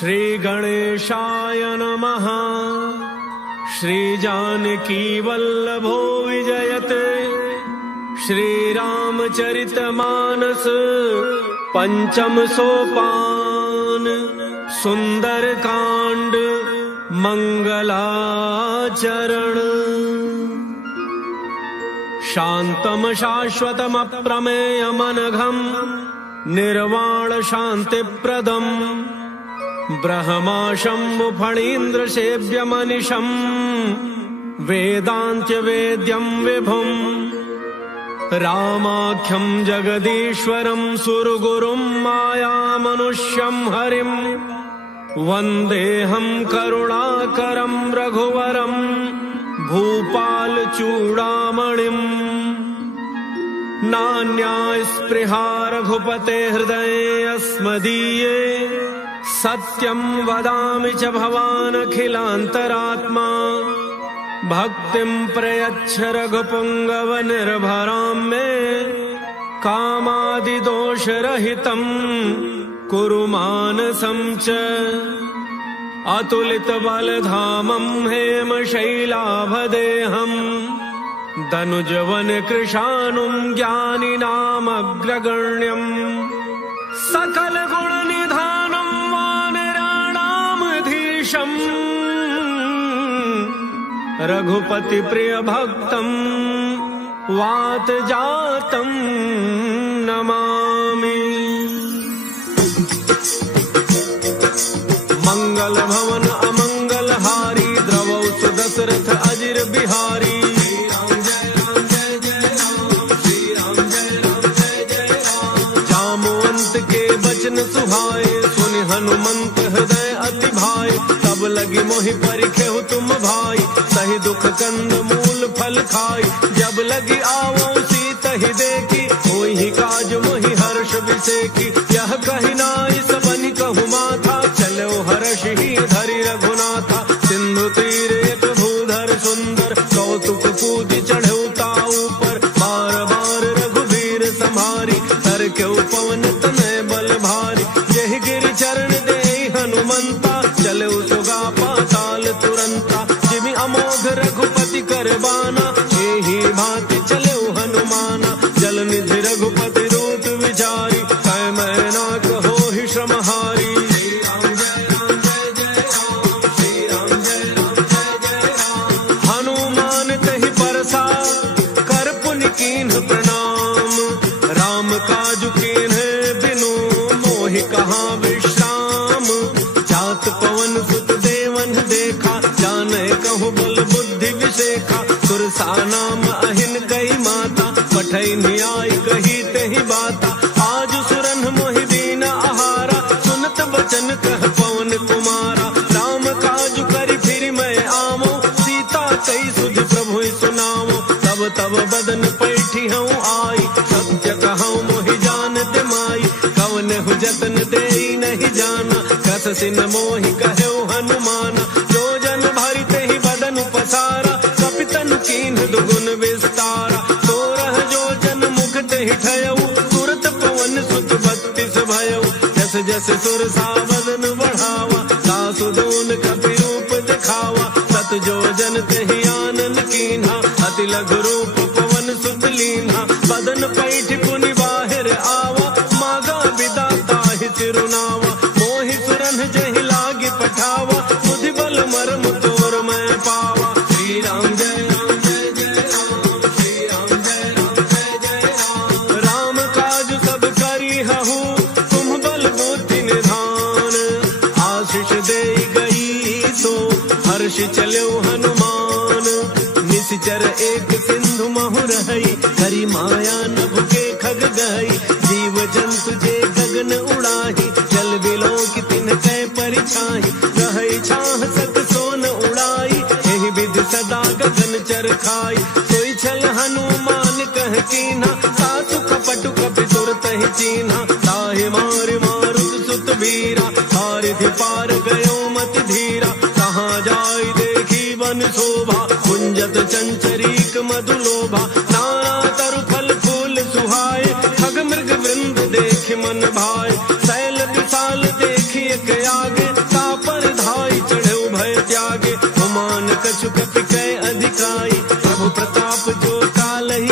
श्री गणेशाय नमः। श्री जानकी वल्लभो विजयते। श्री रामचरितमानस पंचम सोपान। सुंदर कांड मंगलाचरण। शांतम शाश्वतम अप्रमेयमनघम निर्वाण शांतिप्रदम ब्रह्मा शंभु फणीन्द्र सेव्यमनिशं वेदांत्य वेद्यं विभुं रामाख्यं जगदीश्वरं सुरगुरुं मायामनुष्यं हरिं वन्देऽहं करुणाकरं रघुवरं भूपालचूडामणिम्। नान्या स्पृहा रघुपते हृदये अस्मदीये सत्यं वदामि च भवानखिलान्तरात्मा। भक्तिं प्रयच्छ रघुपुङ्गव निर्भरां मे कामादिदोषरहितं कुरु मानसं च। अतुलितबलधामं हेमशैलाभदेहं दनुजवनकृशानुं ज्ञानिनामग्रगण्यं सकलगुणनिधानं वानराणामधीशं रघुपति प्रिय भक्तं वातजातं नमामि। मंगल भवन अमंगलहारी द्रवौ सुदशरथ अजिर बिहारी। जामवंत के बचन सुहाए सुनि हनुमंत हृदय अति भाई। तब लगी मोहि परिखेहु तुम भाई सही दुख कंद मूल फल खाई। जब लगी आवो सीतहि देखी होई ही काज मोहि हर्ष बिसेकी। यह कहि नाई सबनि कहु माथा चलो हर्ष ही धरि रघुनाथा। सिंधु तीर एक भूधर सुंदर कौतुक कूद चढ़े ताऊ पर। बार बार रघुवीर संहारी हर के पवन तनय बल भारी। यह गिर चरण दे हनुमंता चले सुगा पाताल तुरंता। जिमि अमोघ रघुपति कर बाना ही भांति चले हनुमाना। जल निधि रघुपति रूप विचारी कै मैना कहो ही श्रमहारी। हनुमान तहि परसा कर पुनि कीन्ह प्रणाम। राम काज कीन्ह बिनु मोहि कहाँ विश्राम। जात पवन सुत देवन देखा जाने कहु बल बुद्धि विशेखा। सुरसा नाम अहिन कही माता पठई न्याय कही तही बाता। आज सुरन मोहि दीन आहारा सुनत बचन कह पवन कुमारा। राम काज करि फिर मैं आवो सीता कई सुध प्रभु सुनावो। तब तब बदन पैठी हूँ आई सत्य कहूँ मोहि जानत माई। कवन हु जतन दे नहीं जाना कस सिन मोहि कहु हनुमाना। जो जन भरि तेहि बदन पसारा कपितन कीन्ह दुगुन विस्तारा। सोरह जो जन मुख तेहि ठयऊ तुरत पवन सुत बत्तीस भयऊ। जस जस सुरसा बदन बढ़ावा सासु दून कपि रूप दिखावा। सत जो जन तेहि आनन कीन्हा अति लघु रूप पवन सुत लीन्हा। बदन पैठ पुनि बाहिर आवा मागा बिदा ताहि सिरुनावा। मोहि सुरन जहि लागी पठावा बुद्धि बल मर्म तोर मैं पावा। श्री राम जय राम जय जय राम। श्री राम जय राम जय जय राम। राम काज सब करी हहु तुम बल बुद्धि निधान। आशीष दे गई तो हर्ष चलो हनुमान। निश्चर एक सिंधु महु रही हरि माया नभ के खग गई। जीव जंतु जे गगन उड़ाही जल बिलो की तिन कै परिछाही। रही छाह सक सोन उड़ाई एहि विधि सदा गगन चर खाई। सोई छल हनुमान कह कीन्हा सासु कपटु कपि तुरत ही चीन्हा। ताहि मारि मारुत सुत वीरा हारिधि पार गयो मति धीरा। कहाँ जाय देखी वन शोभा कुंजत चंचरीक मधुलोभा। नाना तरु फल फूल सुहाए खग मृग वृंद देख मन भाए। शैल विशाल देखिए के आगे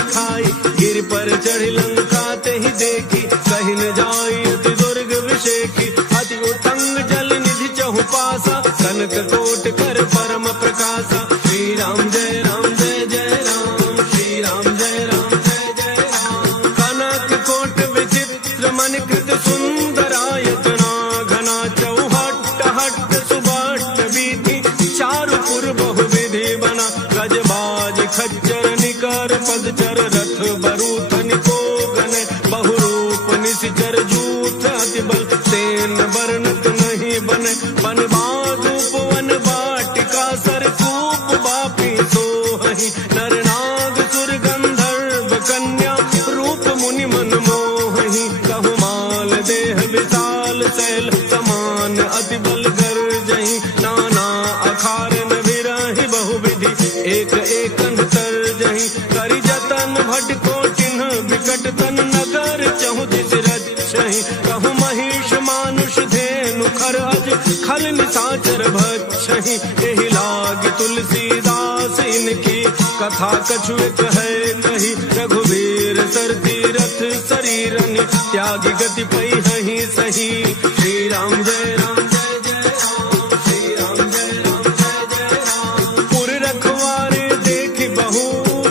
खाई, गिर पर चढ़ी लंका ते ही देखी, कहीं न जाई अति दुर्ग विषेखी। अति उत्तंग जल निधि चहु पासा, कनक कोट कर परम प्रकाशा। श्री राम जय राम जय जय राम, श्री राम जय राम जय जय राम। कनक कोट विचित्र मन कृत सुंदरायतना, घना चौहट हट सुबट बीथी, चारुपुर बहुविधि बना। गजबाज खच्चर निकर पदचर, रथ बरूथ निको गने, बहुरूप निशिचर जूथ अति बल, तेन वर्णत नहीं बने। बन बाधूप वन वाटिका, सरकूप बापी सोहहि, नर नाग सुर गंधर्व कन्या, रूप मुनि मन मोहहि। कहु माल देह विशाल शैल, समान अति बल गर्जहि, नाना अखारन विरहि बहुविधि, एक एक तर्जहि। करि जतन भट को चिन्ह विकट तन, नगर चहु दिस रक्षहि। कहु महिष मानुष धेनु खर अज, खल निशाचर भक्षहि। एहि लाग तुलसीदास इनकी, कथा कछु एक है कही। रघुवीर सर तीरथ शरीरनि, त्यागी गति पई हहि सही। श्री राम जय राम जय जय राम, श्री राम जय राम जय जय राम। पुर रखवारे देखि बहु,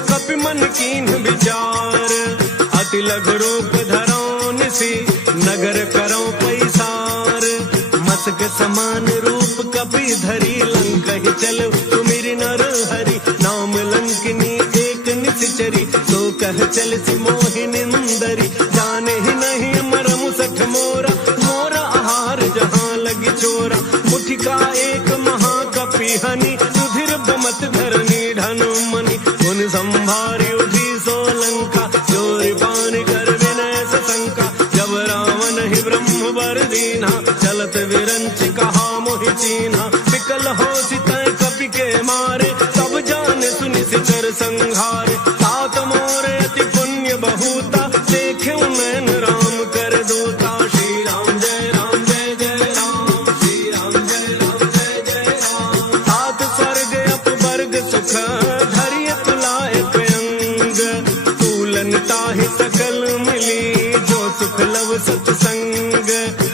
कपि मन कीन्ह विचार। अति लघु रूप धरौ निसी, नगर करौ पैसार। मसक समान रूप कपि धरी, लंकहि चलो सुमिरि नर हरि। नाम लंकिनी एक निश्चरी, तो कह चल सी मोहिनिंदरी। जाने ही नहीं मरम सठ मोरा, मोरा आहार जहाँ लगी चोरा। मुठिका एक महाकपि हनि, सुधीर बमत धरनी ढन मनि। उन संभारी उठी सोलंका, चोरी पान कर विनय सशंका। जब रावण ही ब्रह्म वर दीना, चलत विरंच कहा मोहि चीन्हा। विकल हो सितय कपि के मारे, तब जाने सुनि सिचर संघारे। तात मोरे अति पुण्य बहुता, देखे नैन राम कर दूता। श्री राम जय राम जय जय राम, श्री राम जय राम जय जय राम। तात स्वर्ग अपवर्ग सुख, धरिय तुलाए अंग। तूलन ताहि सकल मिली, जो सुख लव सत्संग।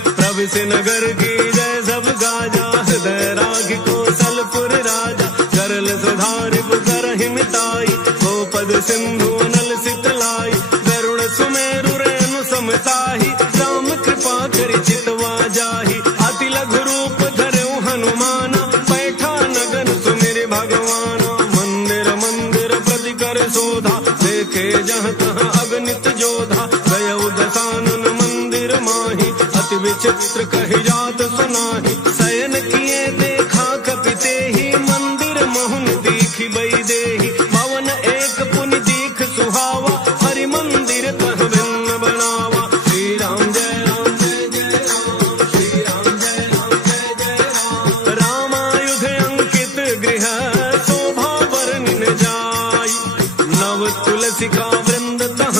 प्रविश नगर की जय सब गाजा, हृदय राग कौशलपुर राजा। करल सुधारि करहि मिताई, गोपद सिंधु अनल सितलाई। गरुड़ सुमेरु रेणु समताहि, राम कृपा करि चितवा जाहि। अति लघु रूप धरऊ हनुमाना, बैठा नगन सुमिरि भगवाना। मंदिर मंदिर प्रति कर शोधा, देखे जहाँ तहाँ अगणित जोधा। गयउ दशानन मंदिर माहि, अति विचित्र कहि जात सुनाहि। शयन किए देखा कपि तेहि, मंदिर मोहन दीखि बई देहि। भवन एक पुनि दीख सुहावा, हरि मंदिर तह भिन्न बनावा। श्री राम जय राम जय जय राम, श्री राम जय राम जय जय राम। रामायुध अंकित गृह, शोभा बरनिन जाई। नव तुलसिका वृंद तह,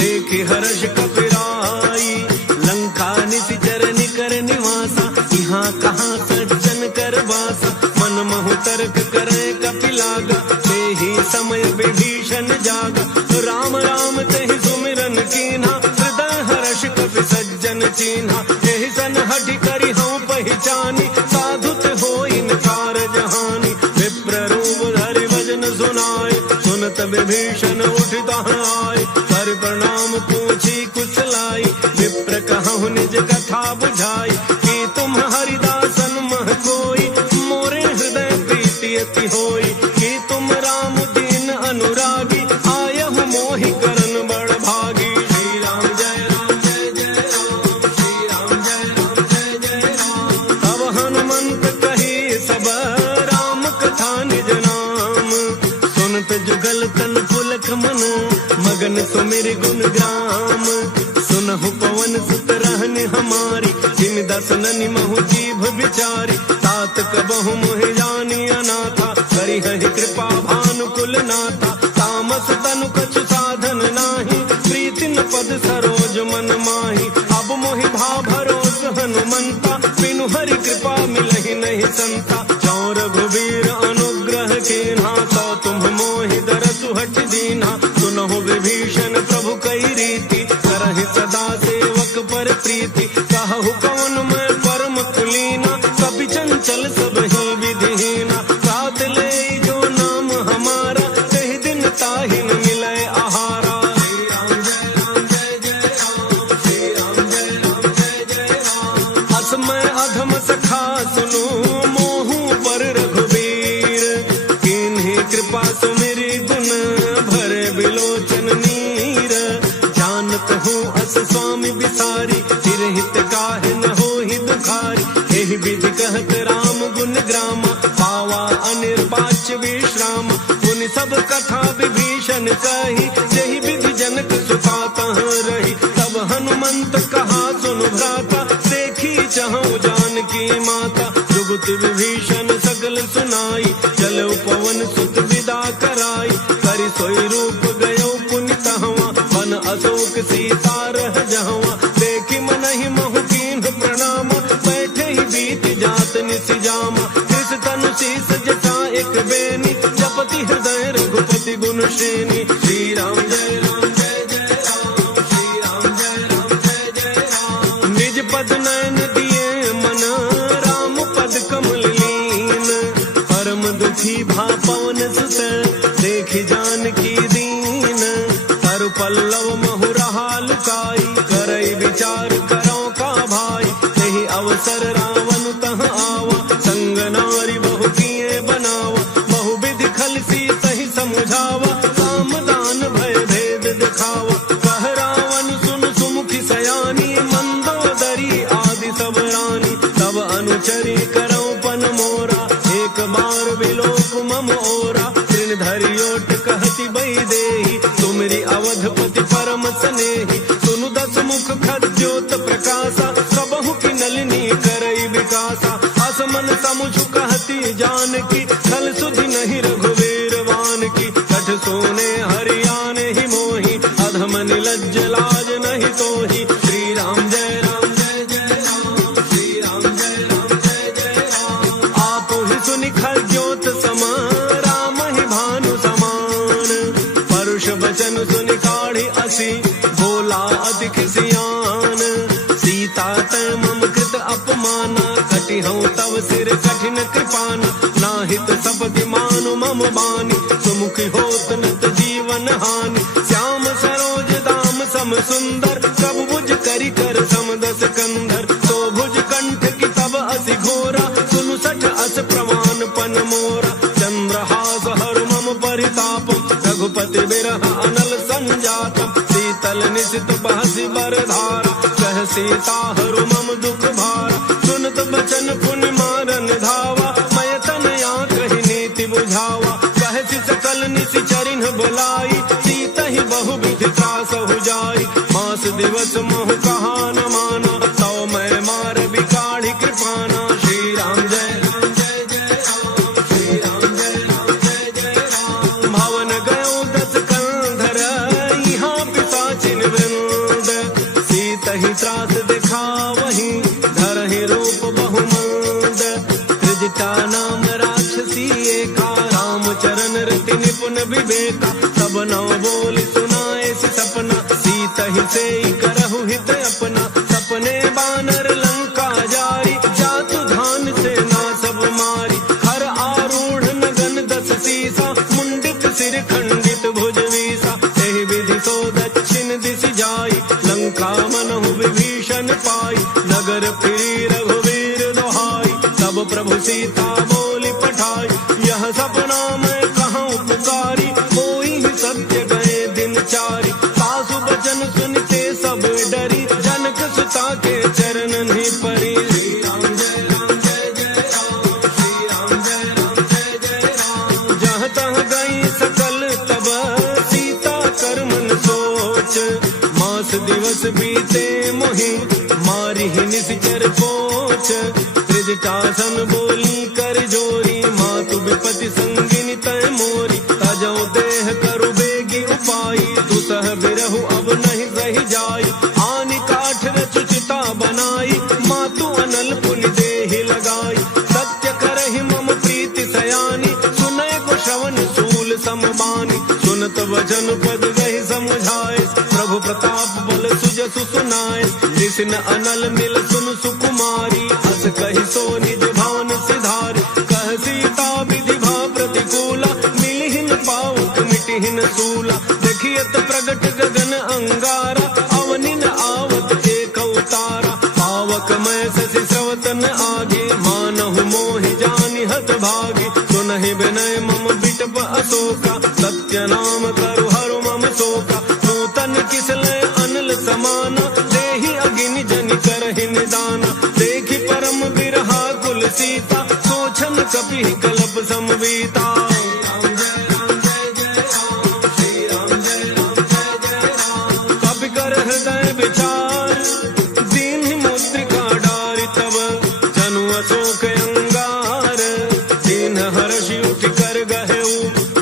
देखि हर्ष कपिराई। लंका निशिचर निकर निवासा, यहाँ कहाँ सज्जन कर वासा। मन महु तर्क करे कपि लागा, तेहि समय विभीषण जागा। राम राम तेहि सुमिरन कीन्हा, हृदय हर्ष कपि सज्जन चीन्हा। एहि सन हठि करि हऊँ पहिचानी, साधुत होई न कारज हानि। विप्र रूप धरि भजन सुनाए, सुनत विभीषण उठि तहाँ आए। कर प्रणाम पूछी कुशलाई, विप्र कहु निज कथा बुझाई। कि तुम हरिदासन मह कोई, मोरे हृदय प्रीति अति होई। कि तुम राम दीन अनुरागी, आयहु मोहि करन बड़ भागी। श्री राम जय राम जय जय राम, श्री राम जय राम जय जय राम। तब हनुमंत कही सब, राम कथा निज नाम। सुनत जुगल तन पुलक मन, मगन सुमिर गुण ग्राम। सुनहु पवन सुत रहनि हमारी, जिन दसननि महु जीभ विचारी। तात कबहु मोहि जानी अनाथा, करिहहि कृपा भानुकुल नाथा। तामस तनु कछु साधन नाही, प्रीति न पद सरोज मन माही। अब मोहि भा भरोस हनुमंता, बिनु हरि कृपा मिलहि नहीं संता। जौ रघुवीर अनुग्रह कीन्हा, तो तुम मोहि दरसु हठ दीन्हा। सुनहु सारी, फिर हित काहे न होहि दुखारी। एहि विधि कहत राम गुण ग्रामा, पावा अनिर्वाच्य विश्रामा। पुनि सब कथा विभीषण कही, जहि विधि जनक सुता तहाँ रही। तब हनुमंत कहा सुन भ्राता, देखी चहु जानकी माता। जुगुत विभीषण सकल सुनाई, चलो पवन सुत विदा कराई। करि सोई रूप गयो पुनि तहवा, बन अशोक सीता रह जहवा। देखि मनहि महु कीन्ह प्रणामा, बैठे ही बीत जात निसि जामा। कृष तनु शीस जटा एक बेनी, जपति हृदय रघुपति गुण श्रेणी। श्री राम जय राम जय जय राम, श्री राम जय राम जय जय राम। निज पद नयन दिए मन, राम पद कमल लीन। परम दुखी भा पवन सुत, देखि जानकी दीन। तरु पल्लव महु रहा लुकाई, करई विचार करो का भाई। यही अवसर रावण तह आवा, संग नारी बहु किए बनावा। बहु विधि खल सी सही समुझावा, काम दान भय भेद दिखावा। कह रावण सुन सुमुखी सयानी, मंदोदरी आदि सब रानी। तब अनुचरी करो पन मोरा, एक बार विलोक मम ओरा। तृण धरियोट कहती बई देही, तुमरी अवधपति परम स्नेही। सुनु दस मुख खद्योत प्रकाशा, सबहु की नलिनी करई विकासा। असमन समुझ कहती जानकी, खल सुधि नहीं रघुवीर वान की। कठ सोने हरियाने ही मोही, अधम निलज्ज लाज नहीं तोही। श्री राम जय राम जय जय राम, श्री राम जय राम जय जय राम। आप ही सुनि खद्योत समान, राम ही भानु समान। परुष वचन सुनि काढ़ी असी, बोला अधिक सियान। सीता तै मम कृत अपमाना, कटिहउँ तव सिर कठिन कृपाना। नाहित सपति मानु मम बानी, सुमुखी होत नत जीवन हानि। श्याम सरोज दाम सम सुंदर, कब भुज करि कर समदस कंधर। तो भुज कंठ की तब अति घोरा, सुनु सठ अस प्रमाण पन मोरा। चंद्रहास हर मम परितापम, रघुपति बिरह अनल संजातम। शीतल निशित बहसि बरधारा, कह सीता हरु मम दुख भारा। सुनत बचन पुनि मारन धावा, मैं तनया कहि नीति बुझावा। कहसि सकल निशि चरिन बुलाई, सीता ही बहु विधि त्रास हो जाई। मास दिवस मोह कहा न माना, तौ मैं मार बिकाढ़ी कृपाना। श्री राम जय राम जय जय राम, श्री राम जय राम जय जय राम। भवन गयो दस कंधर, यहाँ पिशाचिन वृंद। सीता ही त्रास दिखावहीं, धरहि रूप बहुमंद। त्रिजटा नाम राक्षसी एका, राम चरण रति निपुण विवेका। तब नौ बोल सुनाए सि सपना, सीता ही सेई करहु हित अपना। सपने बानर लंका जारी, जातु धान से ना सब मारी। हर आरूढ़ नगन दस सीसा, मुंडित सिर खंडित भुज वीसा। एहि विधि सो दक्षिण दिशि जाई, लंका मनहु विभीषण पाई। नगर फिरी रघुवीर दोहाई, तब प्रभु सीता बोली पठाई। यह सपना मैं कहूँ पुकारी, कोई ही सत्य गए दिन चारी। सासु बचन सुनते सब डरी, जनक सुता के चरण नहीं परी। श्री राम जय राम जय जय राम, श्री राम जय राम जय जय राम। जहाँ तहाँ गई सकल तब, सीता कर मन सोच। मास दिवस बीते मोहि, मारी ही निश्चर पोच। त्रिजटासन बोली कर जोरी, मातु विपति संगिनी तय मोरी। तजौ देह करु बेगी उपाई, दुसह बिरहु अब नहीं सही जाई। आनि काठ रचुचिता बनाई, मातु अनल पुनि देहि लगाई। सत्य करहि मम प्रीति सयानी, सुनय को श्रवण सूल समबानी। सुनत वचन पद गहि समुझाए, प्रभु प्रताप बल सुजसु सुनाए। जिसन अनल मिल सुन सुकुमारी, अस कहि सो निज भान सिधारी। कह सीता विधि भा प्रतिकूला, मिलिहिन पावक मिटिहिन सूला। देखियत प्रगट गगन अंगारा, अवनिन आवत एक अवतारा। पावक मैं शशि स्रवतन आगे, मानहु मोहि जानि हत भागी। सुनहि विनय मम बिटप अशोका, सत्य नाम करु हरु मम शोका। नूतन किसलय अनल समाना, देहि सीता, सोचन कपि कल्प समवीता। कपि कर हृदय विचार, दीन मुद्रिका डारि तब, जनु अशोक अंगार, दीन हर्षि उठ कर गहेऊ,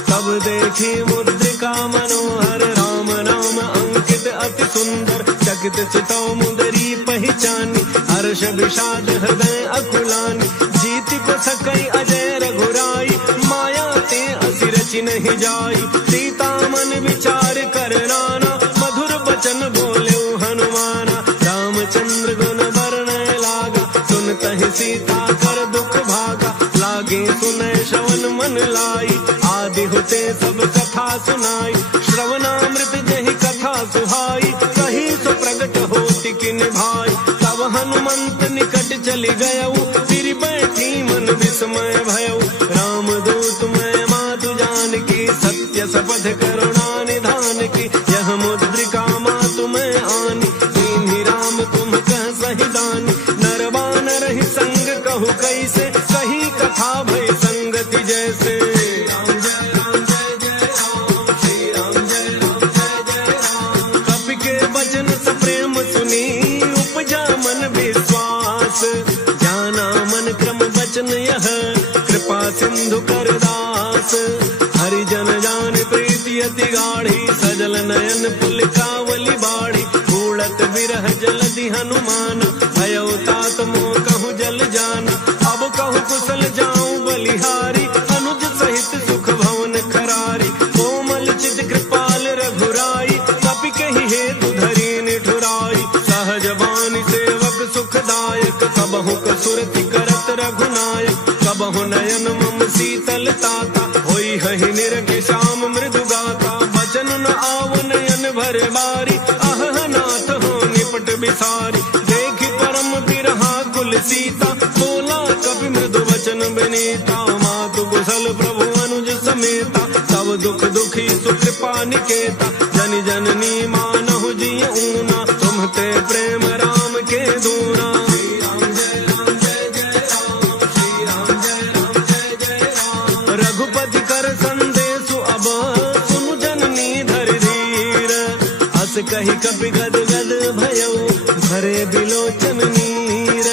तब देखी मुद्रिका मनोहर, राम नाम अंकित अति सुंदर, चकित चितौ मुदरी पहचानी, हर्ष विषाद हृदय अकुलानी, जीति को सकई अजय रघुराई, माया ते असि रचि नहीं जाई, सीता मन विचार कर नाना, मधुर बचन बोले हनुमाना, रामचंद्र गुण वर्णय लागा, सुनतहि सीता कर दुख भागा, लागे सुनय श्रवण मन लाई, आदि होते सब कथा सुनाई, श्रवणामृत जहि कथा सुहाई, कही सो प्रगट होति किन भाई, तब हनुमंत निकट चली गयऊ, फिर बैठी मन विस्मय भयऊ, राम दूत मैं मातु जानकी, सत्य शपथ करुणा निधान की, यह मुद्रिका मातु मैं आनी, दीन्हि राम तुम कह सही दानी, नर बानर ही संग कहु कैसे, कही कथा भय संगति जैसे। कपि के वचन सप्रेम सुनी, उपजा मन विश्वास, जाना मन क्रम वचन यह, कृपा सिंधु कर दास, हरिजन जान प्रीति अति गाढ़ी, सजल नयन पुलिकावली बाढ़ी, उड़त विरह जलधि हनुमान, भयउ तात मोह कहूँ जल जाना, अब कहूँ कुशल जाऊं बलिहारी, अनुज सहित सुख भवन खरारी, कोमल चित कृपाल रघुराई, कपि कहि हेतु धरी निठुराई, सहज बानी सेवक सुखदायक, कबहु कसुरति करत रघुनायक, कबहु नयन मम शीतल ताता, होई हहि निरखि श्याम मृदु गाता, बचन न आव नयन भरे बारी, अह नाथ हो निपट बिसारी, देखि परम बिरहा कुल सीता, बोला कपि मृदु वचन विनीता, मातु कुशल प्रभु अनुज समेता, तब दुख दुखी सुकृपा निकेता, जन जननी मानहु जिय ऊना, तुम्हते प्रेम राम के दूना। रघुपति कर संदेशु अब, सुनु जननी धर धीर, हस कहि कपि गद गद भयऊ, भरे बिलोचन नीर,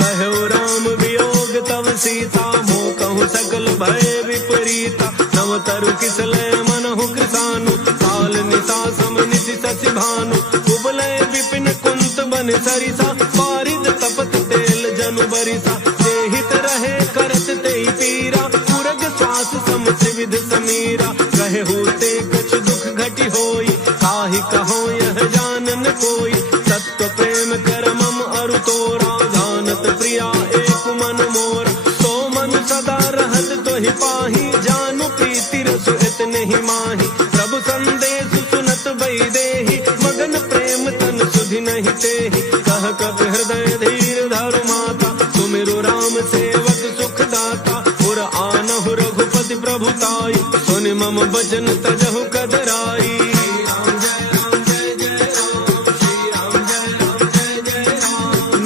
कहु राम वियोग तव सीता, मोह कहु सकल भय विपरीता, नव तरु किसलय मनहु कृतानु, काल निशा सम निशि शशि भानु, कुबलय विपिन कुंत बन सरिसा, पारिद तपत तेल जनु बरिसा, जेहित रहे करत तेहि पीरा, पुरग श्वास सम त्रिविध समीरा, कहे होते कछ दुख घटी होई, काहि कहो यह जानन कोई, सत्व प्रेम कर मम अरु तोरा, जानत प्रिया एक मन मोरा, तो मन सदा रहत तोहि पाही, जानु प्रीति रसु इतने ही माही, प्रभु संदेश सुनत वैदेही, मगन प्रेम तन सुधि नहीं तेहि, कह कपि हृदय धीर धरु माता, सुमिरु राम सेवक सुख दाता, पुर आनहु रघुपति प्रभुताई, सुनि मम वचन तजहु कदराई।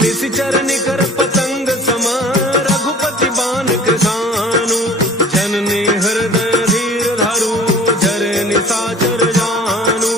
निशिचर निकर पतंग सम, रघुपति बान कृसानु, जननी हृदय धीर धरु, जरे निशाचर जानु,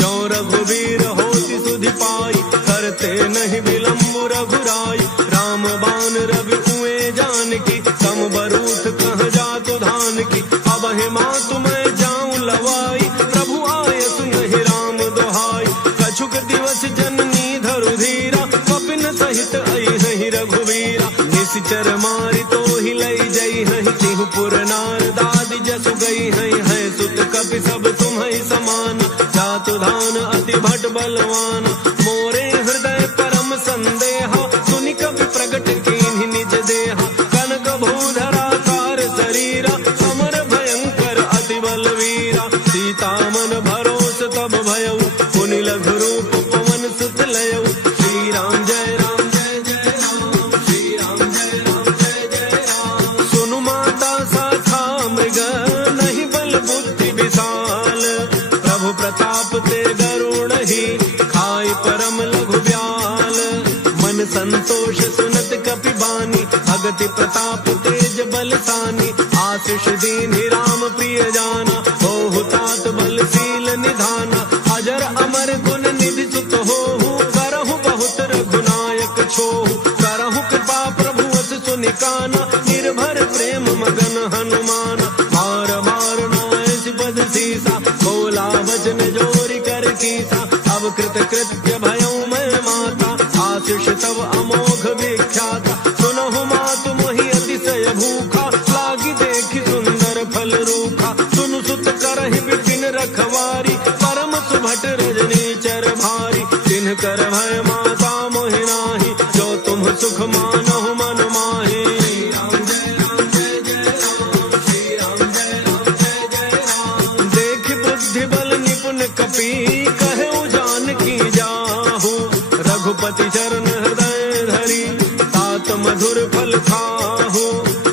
जो रघुवीर होति सुधि पाई, करते नहीं विलम्ब रघुराई, राम बान रवि उए जानकी, सम बरूथ कह जातु धान की, अब हे मातु मैं जाऊं लवाई, प्रभु आय सुनहि राम दोहाई, कछुक दिवस जननी धरु धीरा, कपिन सहित आई हहि रघुवीरा, निशिचर मारि तो ही लई जई हहि, तिहु पुर नार दादि जसु गई हई, है सुत कपि सब तुम्हि समान, जातु धान अति भट बलवान, मोरे हृदय परम संदेहा, सुनि कपि प्रगट कीन्हि निज देहा, कनक भूधरा कार शरीरा, अमर भयंकर अति बलवीरा, सीता मन भरोस तब भयऊ, पुनि लघु रूप पवन सुत लयऊ, श्री राम जय राम जय जय राम, श्री राम जय राम जय जय राम, सुनु माता शाखा मृग, नहीं बल बुद्धि विशाल, प्रभु प्रताप ते गरुण ही, खाई परम लघु ब्याल, मन संतोष सुनत कपि बानी, भगति प्रताप तेज बलसानी, आशीष दीन्हि राम प्रिय जाना, होहु तात बलशील निधाना, अजर अमर गुण निधि सुत होहु, करहु बहुत रघुनायक छोहु, करहु कृपा प्रभु अस सुनिकाना, निर्भर प्रेम मगन हनुमाना, बार बार नायस पद सीसा, बोला वचन जोरि कर कीसा, अब कृत कृत्य भयउ मैं माता, आशीष तब अमोघ विख्याता, सुनहु मातु मोहि अतिशय भूखा, लागी देखि सुंदर फल रूखा, सुनु सुत करहि विपिन रखवारी, परम सुभट रजनी चर भारी, तिन्ह कर भय माता मोहि नाही, जो तुम सुख मानहु मन माहि। देख बुद्धि बल निपुण कपि, कहु जानकी जाहु, रघुपति चरण हृदय धरी, तात मधुर फल खाहु,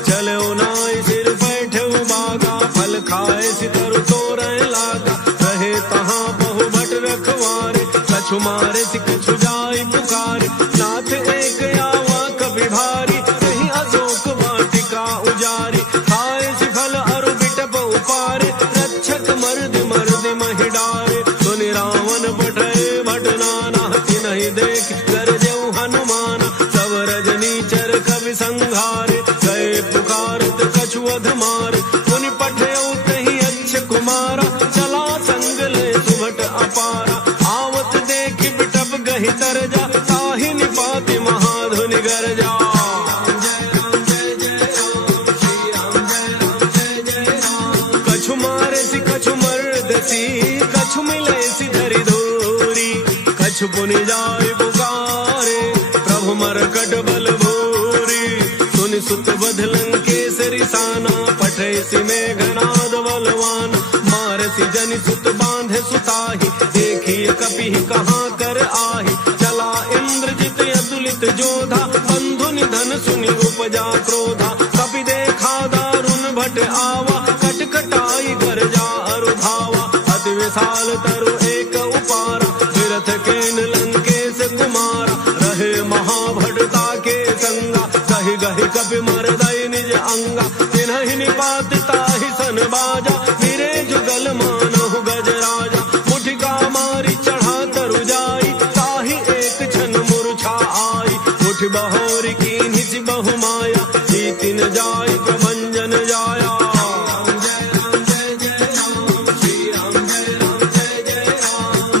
चलो नाय सिर बैठऊ बागा, फल खाए सितरु तोरय लागा, रहे तहाँ बहु भट रखवारे, कछु मारे कछु जाय पुकारे, नाथ एक आवा कभी भारी, कहीं अशोक वाटिका उजारी, खाए सि फल अरु बिटप उपारे, रक्षक मर्द मर्द महि डारे, सुनि रावण पठय भट नाना, तिन्हि देख गरजऊ हनुमाना, सब रजनी चर कवि संघारे, गए पुकारत कछु अध मारे, मुनि पठयऊ कहीं अच्छ कुमारा, चला संग ले सुभट अपारा, आवत देखि बिटप गहि तरजा, ताहि निपाति महाधुनि गरजा। कछु मारे सि कछु मर्दसी, कछु मिले सि धरि धूरी, कछु पुनि जाय पुकारे, प्रभु मरकट बल भूरी, सुनि सुत बध लंकेसरि साना, पठय सि मेघनाद बलवान, मारसि जनि सुत बांधे सुताहि, देखिए कपिहि कहाँ कर आहि, चला इंद्रजित अतुलित जोधा, बंधु निधन सुनि उपजा क्रोधा, कपि देखा दारुण भट आवा, कटकटाई गरजा अरु धावा, अति विशाल तरु एक उपारा, विरथ केन लंकेश कुमारा, रहे महाभटता के संगा, कहि गहि कपि मरदय निज अंगा, तिन्हि निपात ताहि सन बाजा, फिरे जुगल मानहु गजराजा, मुठिका मारी चढ़ा तरु जाई, ताहि एक क्षण मूर्छा आई, उठ बहोरी कीन्हि सि बहु माया, जीति न जाय प्रभंजन जाया।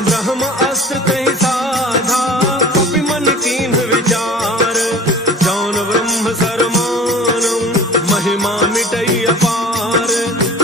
ब्रह्म अस्त्र कहि साधा, कपि मन कीन्ह विचार, जौन ब्रह्म सरमानम, महिमा मिटई अपार,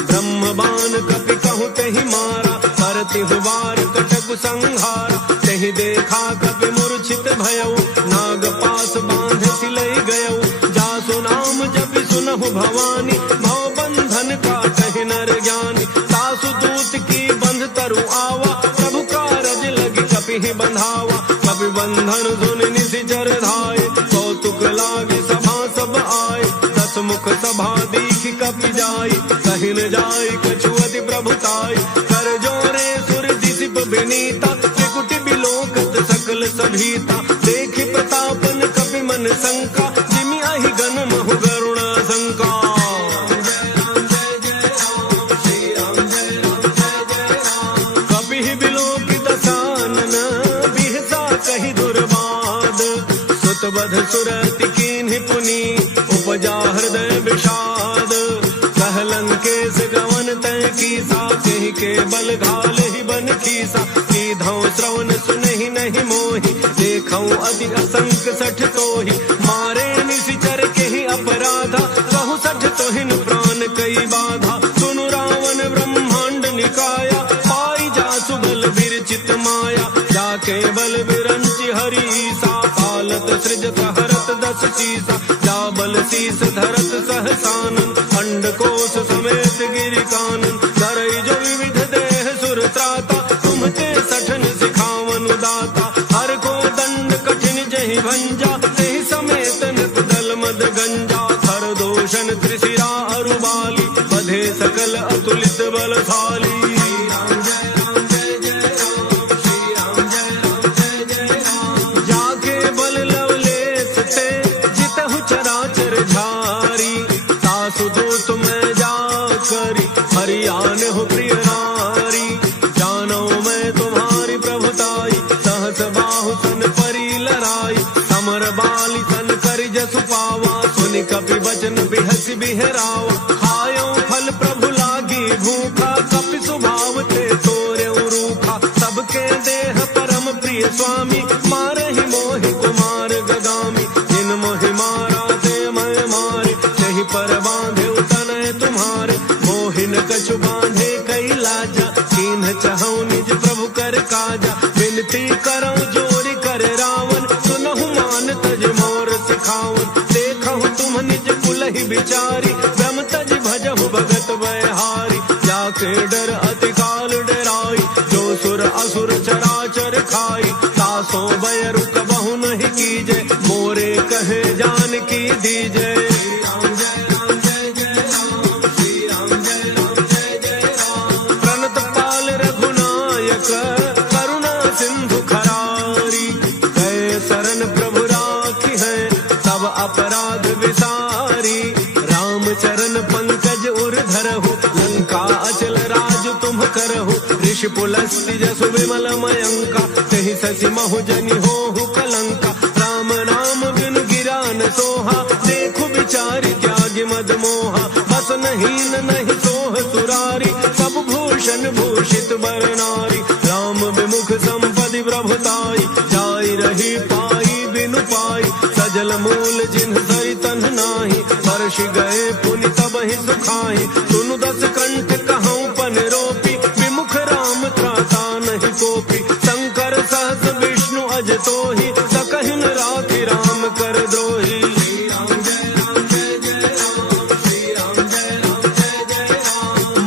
ब्रह्म बाण कपि कहु तहि मारा, परतिहु वार कटकु संहार, तहि देखा कपि मूर्छित भयउ, नाग पास बांध सिलई गयउ, जासु नाम जपि सुनहु भवानी, भव बंधन काटहि नर ज्ञानी, तासु दूत की बंध तरु आवा, प्रभु कारज लगी कपिहि बंधावा, कपि बंधन सुनि निशिचर धाये, कौतुक लागी सभा सब आए, दस मुख सभा दीखि कपि जाई, कहि न जाय कछु अति प्रभुताई, कर जोरे सुर दिसिप विनीता, त्रिकुटि बिलोकत सकल सभीता, देखि प्रतापन कपि मन शंका, जिमि अहि गण महु गरुण शंका। कपिहि बिलोकित दसानन, बिहसा कहि दुर्बाद, सुत बध सुरति कीन्हि पुनि, उपजा हृदय विषाद, कहलन केस गवन तय कीसा, कहि के बल घाल ही बन खीसा, सीधौ श्रवण सुनहि नहीं मोहि, देखौ अति असंक सठ तोहि, मारे निशिचर केहि अपराधा, कहु सठ तोहिन प्राण कई बाधा, सुनु रावण ब्रह्मांड निकाया, पाई जासु बल विरचित माया, जाके बल विरंचि हरीसा, पालत सृजत हरत दस शीसा, जा बल शीस धरत सहसानन, अंडकोश समेत गिरि कानन, धरई जो विविध देह सुर त्राता, तुमते सठन सिखावन दाता, हर को दंड कठिन जहि भंजा, तेहि समेत नृत दल मद गंजा, हर दोषण त्रिशिरा अरुबाली, बधे सकल अतुलित बलशाली। जाके बल लवलेस ते, जितहु चराचर बिहरावा, खायो फल प्रभु लागी भूखा, कपि स्वभाव ते तोरे रूखा, सबके देह परम प्रिय स्वामी, मारे ही मोहि कुमार गगामी, जिन मोहि मारा ते मैं मारे, नहीं पर बांधे तनय तुम्हारे, मोहिन कछु बांधे कई लाजा, कीन्ह चाहूं निज प्रभु कर काजा, विनती करऊं जोरी कर रावण, सुनहु मान तज मोर सिखावन, देखहु तुम निज कुलहि बिचारी, ब्रह्म तज भजहु भगत बयहारी, जाके डर अति काल डराई, जो सुर असुर चराचर खाई, तासो बयरु कबहु नहीं कीजे, मोरे कहे जान की दीजे। करुणा सिंधु खरारी, गए शरण प्रभु राखी है, सब अपराध विसारी, राम चरण पंकज उर धरहु, लंका अचल राज तुम करहु, ऋषि पुलस्त्य जसु विमल मयंका, तेहि सचि महु जनि होहु कलंका, राम नाम बिनु गिरा न सोहा, देखु विचारि त्यागि मद मोहा, बसन हीन नहीं सोह सुरारी, सब भूषण भूषित बर नारी, राम विमुख संपदि प्रभुताई, जाई रही पाई बिनु पाई, सजल मूल जिन्ह सरितन नाही, वर्ष गए पुनि तब ही सुखाई, सुनु दस कंठ कहूँ पन रोपी, विमुख राम त्राता नहीं कोपी, शंकर सहस विष्णु अज तोहि, सकहिन राखि राम कर द्रोही।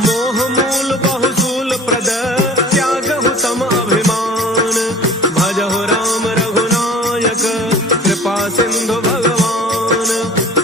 मोह मूल बहुसूल प्रद, त्यागहु तम अभिमान, भजहु राम रघुनायक, कृपा सिंधु भगवान,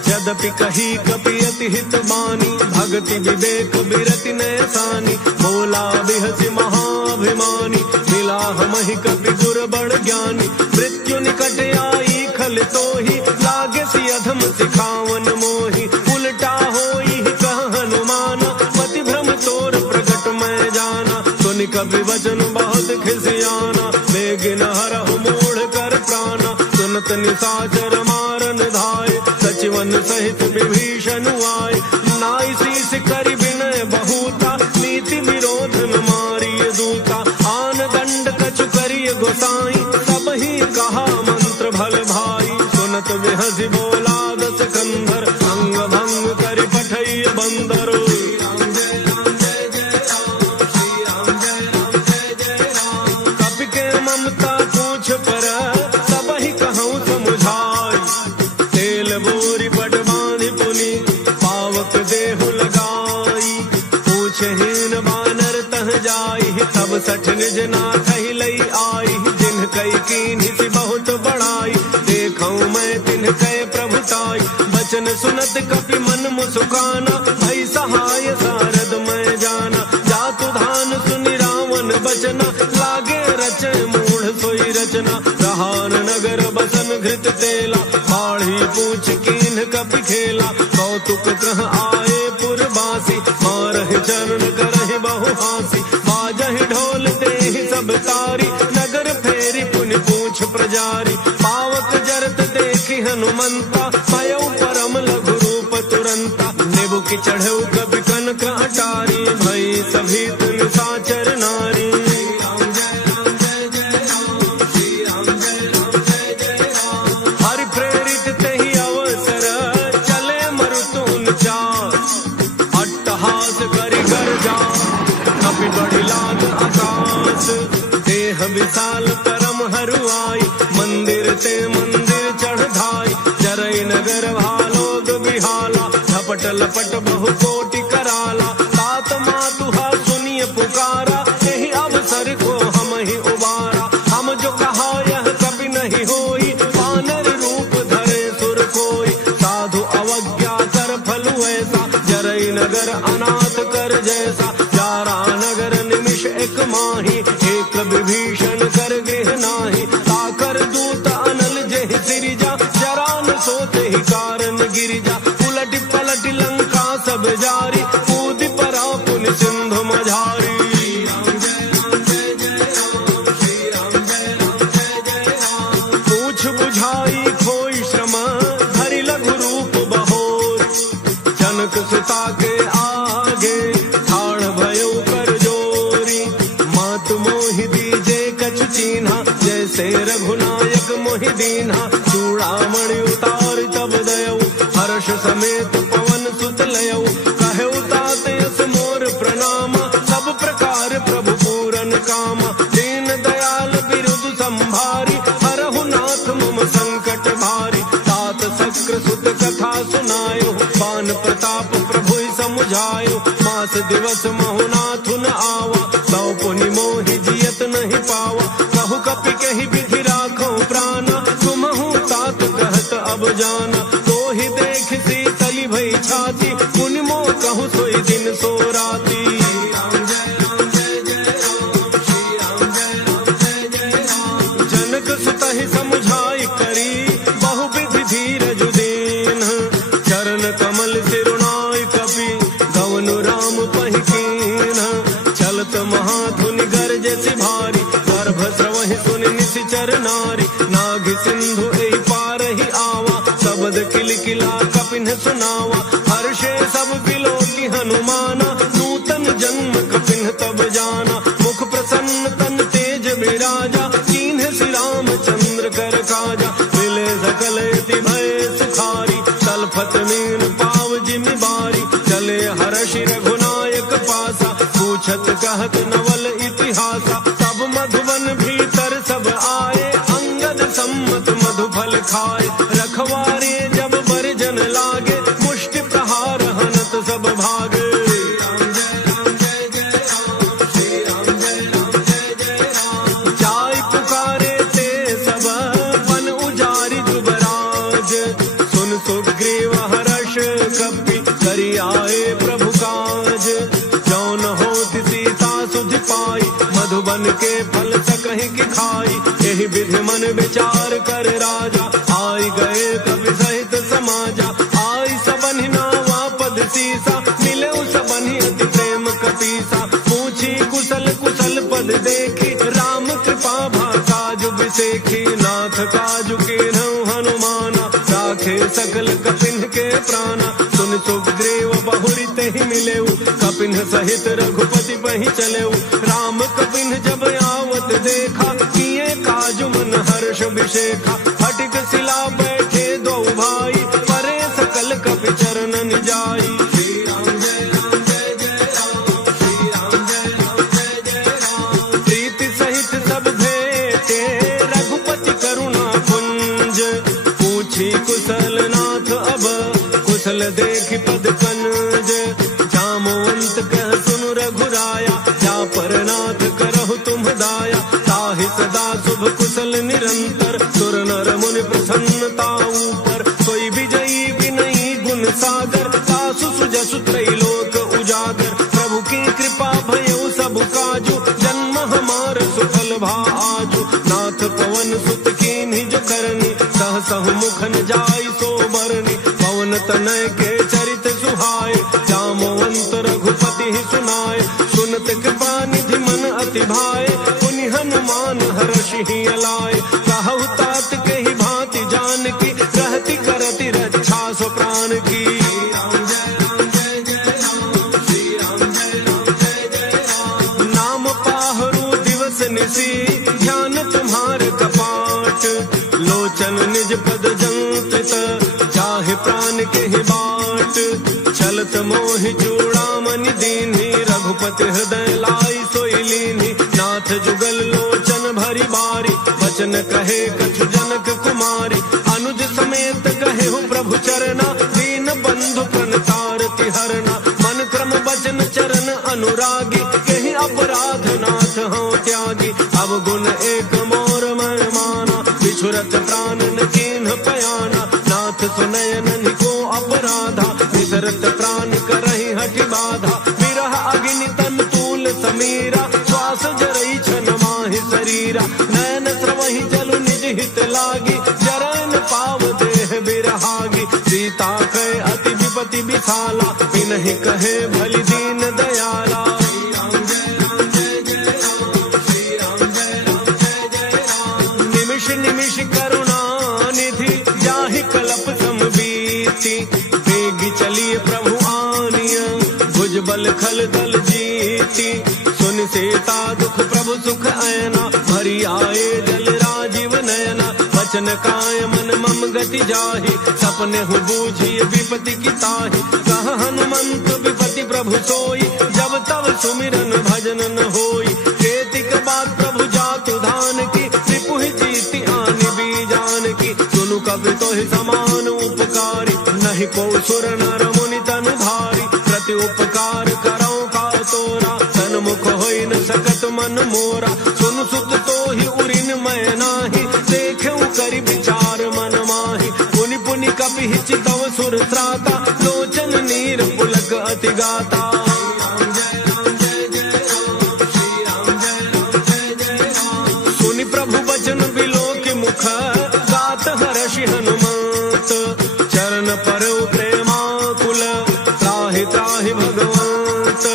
यद्यपि कही कपि अति हित बानी, भक्ति विवेक बिरति नैसानी, बोला बिहसि महाभिमानी, मिला हमहि कपि गुर बड़ ज्ञानी, मृत्यु निकट आई खल तोहि, लागे सि अधम सिखावन मोहि, उल्टा होई कह हनुमाना, मति भ्रम तोर प्रगट मैं जाना, सुनि कपि वचन बहुत खिसियाना, बेगिन हरहु मूढ़ कर प्राणा, सुनत निशाचर मारन धाय, सचिवन सहित विभीषण आए, नाई शीस करि विनय बहुता, नीति विरोध न मारिय दूता, आन दंड कछु करिय गोसाई, सब ही कहा मंत्र भल भाई, सुनत बिहसि बोला दस कंधर, अंग भंग करि पठैय बंदर, कपि के ममता पूछ पर, सब ही कहूँ समुझाई, तेल बोरी पट बांधि पुनि, पावक देहु लगाई, पूछहीन बानर तह जाई, तब सठ निज नाथ ही लई आई, जिन्ह कई कीन्हि सि बहुत बड़ाई, देखऊं मैं तिन्ह कह प्रभुताई, बचन सुनत कपि मन मुसुकाना, भई सहाय सारद मैं जाना, जातु धान सुनि रावण बचना, लागे रचे मूढ़ सोई रचना, रहान नगर बसन घृत तेला, बाढ़ी पूछ कीन्ह कपि खेला, कौतुक ग्रह आए पुरबासी, मारहि चरण करहि बहु हासी, बाजहि ढोल देहि सब तारी, नगर फेरी पुनि पूछ प्रजारी, पावक जरत देखि हनुमंता, भयउ परम लघु रूप तुरंता, नेबु की चढ़ऊ कपि कनक अटारी, भई सभी तुम साचर नारी। हरि प्रेरित तेहि अवसर, चले मरुतुन चार, अट्टहास करि गर्जा, कपि बढ़ि लाग आकाश, देह विशाल परम हरुआई, मंदिर ते मंदिर चढ़ धाई, जरई नगर भालोग बिहाला, झपट लपट बहु कोटि कराला, तात मातुहा सुनिय पुकारा, यही अवसर को हम ही उबारा, हम जो कहा यह कभी नहीं होई, वानर रूप धरे सुर कोई, साधु अवज्ञा कर फलु ऐसा, जरई नगर अनाथ कर जैसा, जारा नगर निमिष एक माही, एक विभीषण कर गृह नाही, ताकर दूत अनल जेहि सिरिजा, जरा न सोते ही कारण गिरिजा, उलट पलट लंका सब जारी, कूद परा पुनि सिंधु मझारी। पूछ बुझाई खोई श्रम, हरि लघु रूप बहोर, जन से रघुनायक मोहि दीन्हा, चूड़ामणि उतार तब दयऊ, हर्ष समेत पवन सुत लयऊ, कहे उताते अस मोर प्रणामा, सब प्रकार प्रभु पूरन कामा, दीन दयाल बिरुद संभारी, हरहु नाथ मम संकट भारी, तात सक्र सुत कथा सुनायो, पान प्रताप प्रभु समुझायो, मास दिवस महु नाथु न आवा, सौ पुनि मोहि जियत नहीं पावा, कहु कपि कहि विधि राखो प्राणा, तुमहु तात कहत अब जाना, तो ही देख शीतली भई छाती, पुनि मोह कहु सोई दिन सो राती। जनक सुत ही समुझाई करी, बहु विधि धीरज दीन, चरण कमल सिरुनाई कपि, गवनु राम पहि कीन्ह, चलत महाधुनि गरजसि भारी, गर्भ स्रवहि सुनि निशिचर नारी, नाग सिंधु एहि पारहि आवा, शब्द किलकिला कपिन सुनावा, हर्षे सब बिलोकी हनुमाना, नूतन जन्म कपिन तब जाना, मुख प्रसन्न तन तेज विराजा, कीन्ह श्री रामचंद्र कर काजा, मिले सकल यति भय सुखारी, तलफत मीन पाव जिमि बारी, चले हर्षि रघुनायक पासा, पूछत कहत नवल इतिहासा, तब मधुवन भीतर सब आए, अंगद सम्मत मधुफल खाए, रखवारे जब बरजन लागे, मुष्टि प्रहार हनत सब भागे। जाय पुकारे ते सब बन उजारि ध्रुवराज, सुन सुग्रीव हर्ष कपि करि आए प्रभु काज, जौन होत सीता सुधि पाई, मधुबन के फल सकहि की खाई, यही विधि मन विचार कर राजा, आई गए कवि सहित समाजा, आई सबनि नावा पद सीसा, मिले सबनि अति प्रेम कपीसा, पूछी कुशल कुशल पद देखी, राम कृपा भा काज बिसेखी, नाथ काज कीन्हु हनुमाना, राखे सकल कपिन के प्राणा, सुन सुग्रीव बहुरी तेहि मिलेऊ, कपिन सहित रघुपति बहि चलेऊ, राम कपिन जब आवत देखा, किए काज मन हर्ष विशेखा, फटिक शिला बैठे दो भाई, परे सकल कपि चरणन जाई। श्री राम जय राम जय जय राम, श्री राम जय राम जय जय राम, प्रीति सहित सब भेटे, रघुपति करुणा कुंज, पूछी कुशल नाथ अब, कुशल देखि पद कंज, जामवंत कह सुनु रघुराया, जा पर नाथ करहु तुम दाया, ताहि सदा शुभ कुशल निरंतर, सुर नर मुनि प्रसन्नता ऊपर, सोई विजयी विनयी गुण सागर, सासु सुजसु त्रैलोक उजागर, प्रभु की कृपा भयउ सब काजु, जन्म हमार सुफल भा आजु, नाथ पवन सुत कीन्हि जो करनी, सहसहु मुखन जाई सो बरनी, पवन तनय के चरित सुहाए, जामवंत रघुपति ही सुनाए, सुनत कृपा निधि मन अति भाए, पुनि हनुमान हर्षि ही अलाए, कहु तात के ही भांति जान की, रहति करति रक्षा सो प्राण की। राम जय राम जय जय राम, श्री राम जय राम जय जय राम, नाम पाहरु दिवस निसी, ध्यान तुम्हार कपाट, लोचन निज पद जंत्रित, जाहि प्राण के ही बाट, चलत मोहि चूड़ामणि दीन्हि, रघुपति हृदय लाई सोई लीन्हि, नाथ जुगल लोचन भरी बारी, वचन कहे कछु जनक कुमारी, अनुज समेत कहे हो प्रभु चरना, दीन बंधु प्रणतारति हरना, मन क्रम वचन चरण अनुरागी, कहि अपराध नाथ हो त्यागी, अवगुण एक मोर मन माना, बिछुरत प्राण न कीन्ह पयाना, नाथ सुनयन को अपराधा, विसरत प्राण करहि हठि बाधा, विरह अग्नि तन तूल समीरा, श्वास जरई छन माहि शरीरा, नयन स्रवहि जलु निज हित लागी, चरण पाव देह बिरहागी, सीता कहे अति विपति विशाला, बिनहि कहे भलि दीन दयाला। श्री राम जय राम जय जय राम, श्री राम जय राम जय जय राम, निमिष निमिष करुणा निधि, जाहि कलप संबीति, बेगी चलिए प्रभु आनिया, भुज बल खल दल जीती, सुन सीता दुख प्रभु सुख ऐना, भरी आए जल राज बचन काय मन मम गति जाहि, सपने हु बूझिए विपति की ताहि। कह हनुमंत विपति प्रभु सोई, जब तब सुमिरन भजन न होई। केतिक बात प्रभु जातु धान की, त्रिपुहि जीति आनि बीजान की। सुनु कवि तोहि समान उपकारी, नहीं को सुर नर मुनि तनु भारी। प्रति उपकार करौ का तोरा, सन्मुख होई न सकत मन मोरा। सुन सुत तोहि उरिन मैं नाही, देखऊं करि विचार मन माहि। पुनि पुनि कपि चितव सुर त्राता, लोचन नीर पुलक अति गाता। सुनि प्रभु बचन बिलोकि मुख, गात हर्षि हनुमंत। चरण परौ प्रेमाकुल, त्राहि त्राहि भगवंत।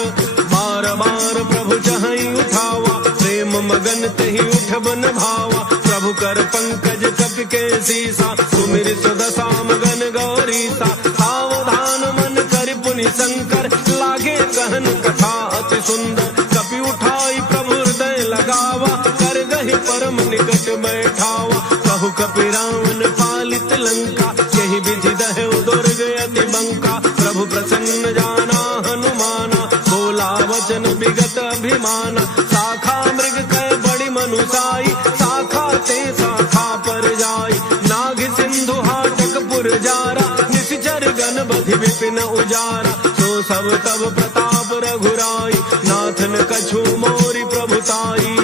बार बार प्रभु चहई उठावा, प्रेम मगन तहि उठ बन भावा। प्रभु कर पंकज कपि के सीसा, सुमिर सुदशा मगन गौरीसा। सावधान मन करि पुनि शंकर, लागे कहन कथा अति सुंदर। कपि उठाई प्रभु हृदय लगावा, कर गहि परम निकट बैठावा। कहु कपि रावण पालित लंका, यही विधि दहु दुर्ग अति बंका। प्रभु प्रसन्न जाना हनुमाना, बोला वचन विगत अभिमाना। शाखा मृग कै बड़ी मनुसाई, शाखा ते शाखा पर जाई। नाग सिंधु हाटक पुर जारा, निश्चर गण बधि विपिन उजारा। सो सब तब प्रताप रघुराई, नाथन कछु मोरि प्रभुताई।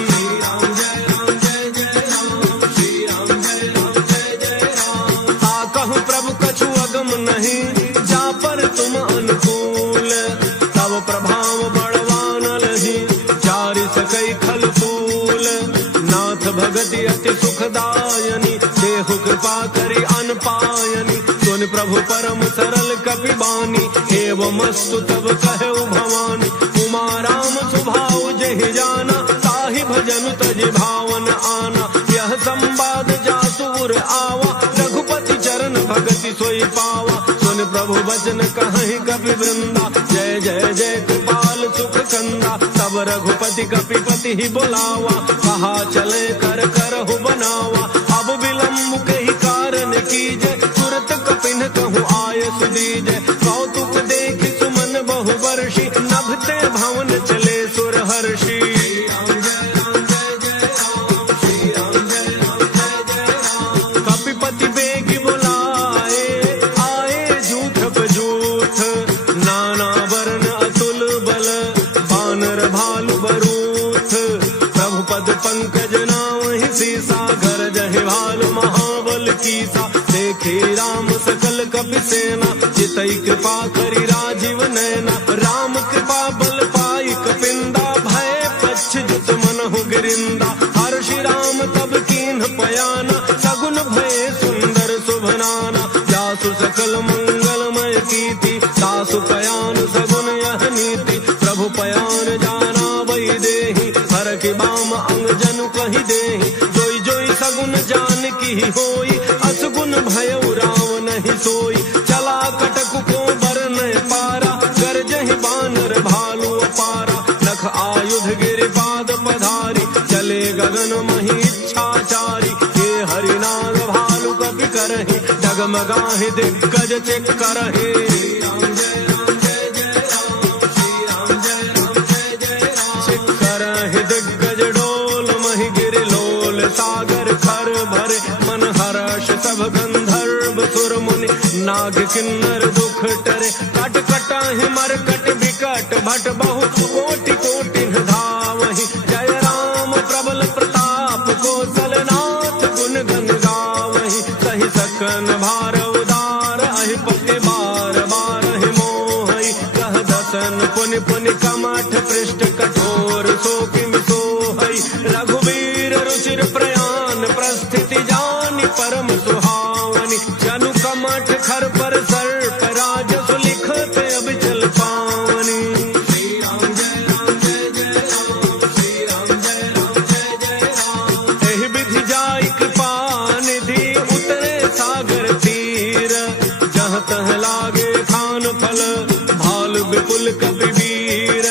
कहु प्रभु कछु अगम नहीं, जा पर तुम अनुकूल। तब प्रभाव बड़वान लही, चारि सकई खल फूल। नाथ भगति अति सुखदायनी, देहु कृपा करि अन पायनी। सुन प्रभु परम सरल कपि बानी, एवमस्तु तब कहु भवानी। उमा राम सुभाव जहि जाना, ताहि भजन तजि भावन आना। यह संवाद जासुर आवा, रघुपति चरण भगति सोई पावा। सुन प्रभु वचन कहि कपि वृंदा, जय जय जय कृपाल सुख कंदा। तब रघुपति कपिपति ही बुलावा, कहा चले कर करहु बनावा। अब विलम्ब कहि कारण कीजय, तुरत कपिन कहु आय सुदीजय। कौतुक देखि सुमन बहु वर्षि, नभते भवन चले सुर हर्षि। कपिपति बेगी बुलाए, आए जूठ पजूठ। नाना वर्ण अतुल बल, बानर भालु बरूथ। प्रभु पद पंकज नावहि सीसा, गरजहि भालु महाबल कीसा। देखे राम सकल कपि सेना, चितई कृपा करि राजीव नैना। राम कृपा बल पाई कपिंदा, भय पच्छ जुत मनहु गिरिंदा। हर्षि राम तब कीन्ह पयाना, सगुन भय सुंदर शुभनाना। जासु सकल मंगलमय कीर्ति, सासु पयान सगुन यह नीति। प्रभु पयान जाना वही देहि, हर के बाम अंग जनु कहि देहि। जोई जोई सगुन जान की होई, असगुन भयउ राम नहीं सोई। चला कटक को बरन पारा, गरजहि बानर भालु अपारा। नख आयुध गिरिपाद पधारी, चले गगन मही इच्छाचारी। हे हरिनाग भालु कपि करहि, डगमगाहि दिग्गज चेक करहि। करहि दिग्गज डोल, महि गिरि लोल। सागर खर भरे मन हर्ष, सब गंधर्व सुर मुनि। नाग किन्नर दुख टरे, कट कटाहि मरकट विकट। भट बहु कोटि कोटि धावहि, जय राम प्रबल प्रताप। कौशलनाथ गुण गन गावहि, सहि सकन भार उदार। अहिपति बार बार हि मोहि, कह दसन पुनि पुनि कमठ पृष्ठ कठोर। सो किम सोहै, रघुवीर रुचिर प्रयान। प्रस्थिति जानि परम सुहावनी, जनु कमठ खर पर सर्प राज। सुलिखत अब चल पावनी। श्री राम जय राम जय जय राम, श्री राम जय राम जय जय राम। एहि विधि जाई कृपा निधि, उतरे सागर तीर। जहाँ तह लागे खान फल, भालु विपुल कपि वीर।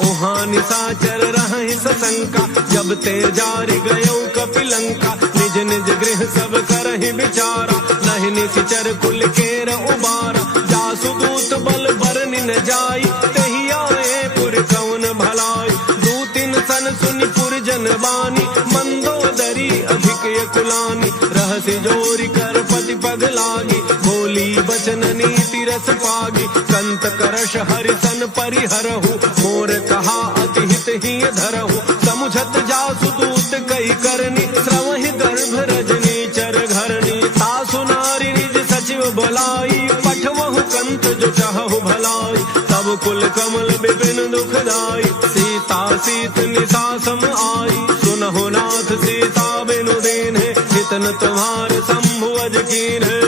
ओहाँ निशाचर रहहि सशंका, जब ते जारि गयौ कपि लंका। निज निज गृह सब कर कर कुल केर उबारा, जासु दूत बल बरनि न जाई, तही आए पुर कौन भलाई। दूतिन सन सुनि पुर जन बानी, मंदोदरी अधिक कुलानी, रहसि जोरी कर पति पग लागी, बोली बचन नीति रस पागी। कंत करश हरिसन परिहरहु, मोर कहा अति हित ही धरहु। समुझत जासु दूत कई करनी, श्रवहि गर्भ रजनी चर घरनी। तासु नारी निज सचिव बोलाई, पठवहु कंत जो चाहु भलाई। तब कुल कमल विपिन दुखदाई, सीता सीत निशा सम आई। सुनहु नाथ सीता बिनु दीन है, हितन तुम्हार शंभु अज कीन है।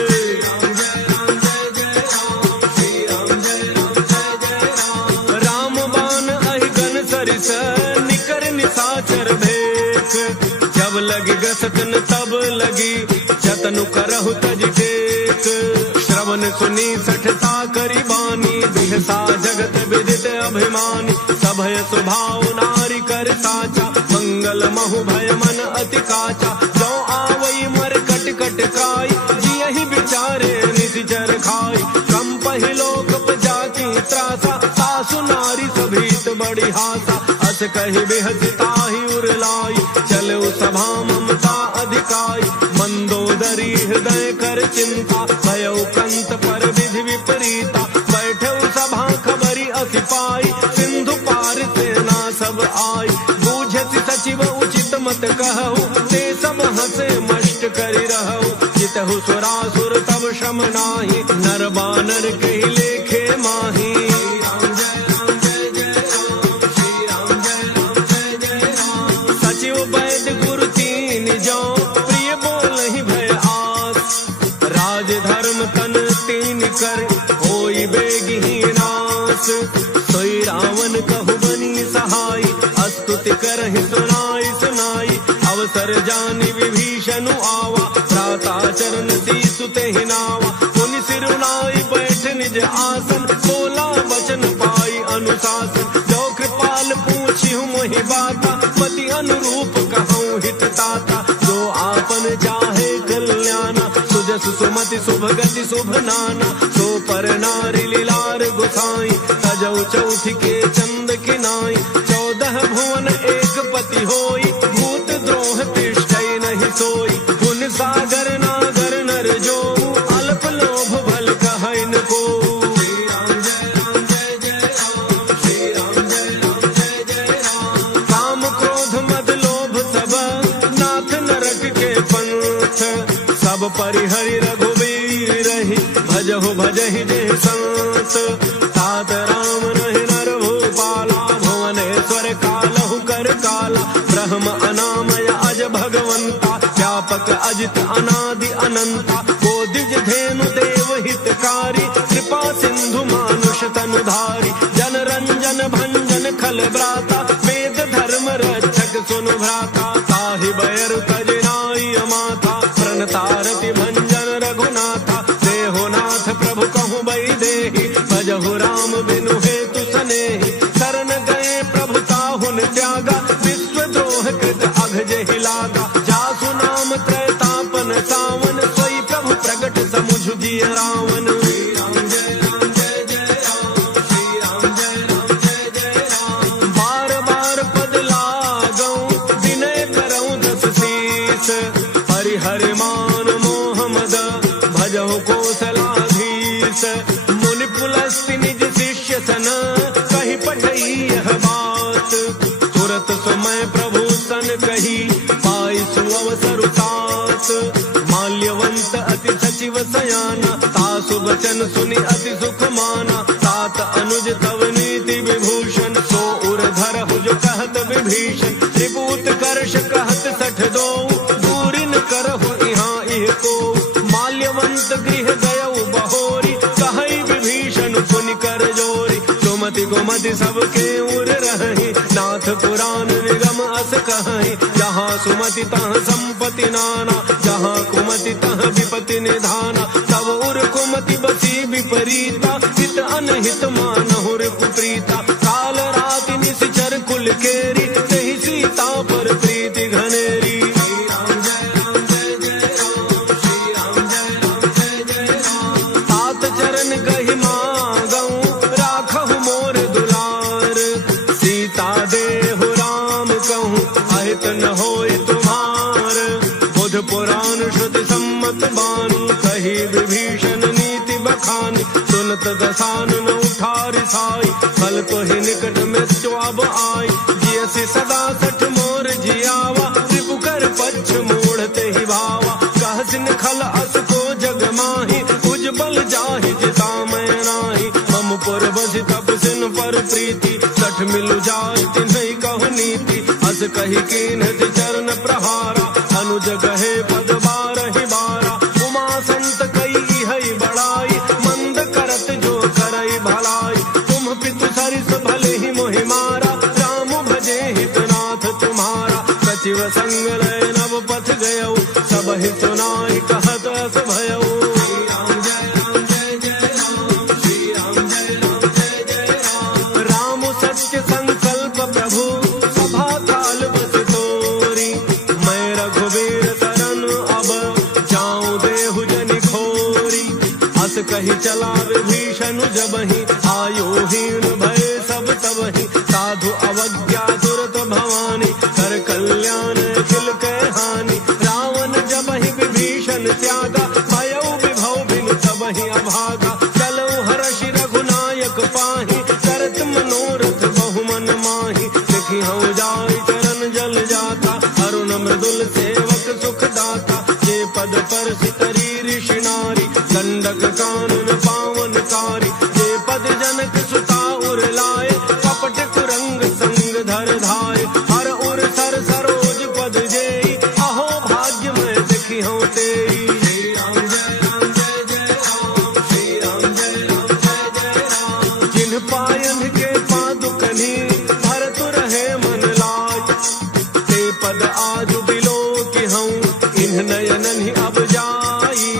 राम बाण अहिगन सरिस, निकर निशाचर भेख। जब लगी गसतन तब लगी, जतनु करहु तज टेक। श्रवण सुनी सठता करी बानी, बिहसा जगत विदित अभिमानी। सभय स्वभाव नारी कर साचा, मंगल महु भय मन अति काचा। जो आवई मर कट कट काई, जियहि विचारे निशिचर खाई। कम पहिलोक जाति त्रासा, सासु नारी सभीत बड़ी हासा। अस कहि बिहसिताहि उरलाई, चलो सभा ममता अधिकाई। मंदोदरी हृदय कर चिंता, भयउ कंत पर विधि विपरीता। बैठऊ सभा खबरी अति पाई, सिंधु पार सेना सब आई। बूझति सचिव उचित मत कहु, ते सब हंसे मष्ट करि रहु। जितहु सुरासुर तब श्रम नाही, नर बानर कहि लेखे माही। सचिव वैद्य गुरु तीन जो, प्रिय बोलहि भय आस। राज धर्म तन तीन कर, होई बेगहि नास। सोई रावण कहु बनी सहाय, स्तुति करहि सुनाई सुनाई। अवसर जानि विभीषण आवा, भ्राता चरण सीसु तेहि नावा। मुनि सिरुनाई बैठ निज आसन, बोला वचन पाई अनुशासन। जो कृपाल पूछिहु मोहि बाता, पति अनुरूप कहूँ हित ताता। जो आपन चाहे कल्याणा, सुजस सुमति शुभ गति शुभ नाना। सो पर नारी लीलार गुसाई, तजौ चौथि के चंद किनाई। 14 भुवन एक पति होई, भूत द्रोह तिष्ठै नहीं सोई। पुन सागर नागर नर जो, अल्प लोभ भल कहै न को। काम क्रोध मद लोभ सब, नाथ नरक के पंथ। सब परिहरि रघुबीर रही, भजहु भजहि जे संत। तात राम रहि नर भूपाला, भुवनेश्वर कालहु कर काला। ब्रह्म अनामय अज भगवंता, व्यापक अजित अनादि अनंता। को द्विज धेनु देव हितकारी, कृपा सिंधु मानुष तनुधारी। जन रंजन भंजन खल ब्राता, वेद धर्म रक्षक सुनु भ्राता। ताहि बैर तज नाई माता, प्रणतारति भंजन रघुनाथा। देहो नाथ प्रभु कहु बई देहि, भजहु राम बिनु हेतु सनेहि। शरण गए प्रभु ताहुन त्यागा, विश्व द्रोह कृत अघ जेहि लागा। जासु नाम त्रैतापन सावन, सोई प्रभु प्रगट समुझ जिय रावण। बार बार पद लागौ, विनय करौ दस शीस। परिहरि मान मोह मद, भजहु कौशलाधीश। मुनि पुलस्ति निज शिष्य सन, कहि पठई यह बात। तुरत समय प्रभु सन कही, पाई सुअवसर तात। माल्यवंत अति सचिव सयाना, तासु बचन सुनि अति सुख माना। तात अनुज तव नीति विभूषण, सो उर धरहु जो कहत विभीषण। त्रिभूत कर्ष कहत सठ दो, दूरी न करहु इहाँ इह को। माल्यवंत गृह गयउ बहोरी, कहई विभीषण पुनि कर जोरी। सुमति गुमति सबके उर रही, नाथ पुराण निगम अस कहीं। जहाँ सुमति तहाँ संपत्ति नाना, जहाँ कुमति तहाँ विपति निधाना। तब उर कुमति बसी विपरीता, हित अनहित मानहुर कुप्रीता। काल राति निशिचर कुल केरी, तहि सीता पर प्रीति घनेरी। श्री राम जय राम जय जय राम, श्री राम जय राम जय जय राम। पुराण श्रुति सम्मत बानी, कही विभीषण नीति बखानी। सुनत दसानन उठा रिसाई, फल तो ही निकट मृत्यु अब आई। जियसि सदा सठ मोर जियावा, रिपु कर पक्ष मूढ़ते ही भावा। कहसिन खल अस को जग माही, उज्जवल जाहि जिता मैं नाही। मम पुर बसि तपसिन पर प्रीति, सठ मिलु जाय तिन्हि कहु नीति। अस कही कीन्ह चरण प्रहारा, अनुज गहे पद बारहि बारा। उमा संत कई हई बड़ाई, मंद करत जो करई भलाई। तुम पितु सरिस भले ही मोहि मारा, राम भजे हितनाथ तुम्हारा। सचिव संग लय नव पथ गयऊ, सब ही सुनाई कहत अस भयऊ। राम सत्य संकल्प प्रभु, सभा काल बस तोरी। मैं रघुवीर शरण अब, जाऊं देहु जनि खोरी। अस कही चला विभीषण जबहि, आयुहीन भय सब तबहि। साधु अवज्ञा दुरत भवानी, कर कल्याण अखिल के हानि। रावण जबहि विभीषण त्यागा, भयउ विभव बिनु तबहि अभागा। चलऊ हर्षि रघुनायक पाहि, करत मनोरथ बहुमन माहि। लिखि हऊ जाय चरण जल जाता, अरुण मृदुल सेवक सुख दाता। जे पद पर सितरी ऋषि नारी, दंडक कानन पावन कारी। जे पद जनक सुता उर लाए, कपट कुरंग संग धर धाय। हर उर सर सरोज पद जेई, अहो भाग्य मैं देखी हूँ तेई। श्री राम जय राम जय जय राम, श्री राम जय राम जय जय राम। जिन पायन के पादुकनी, भरत रहे मन लाज। ते पद आज बिलो की हूँ, इन्ह नयनन ही अब जाई।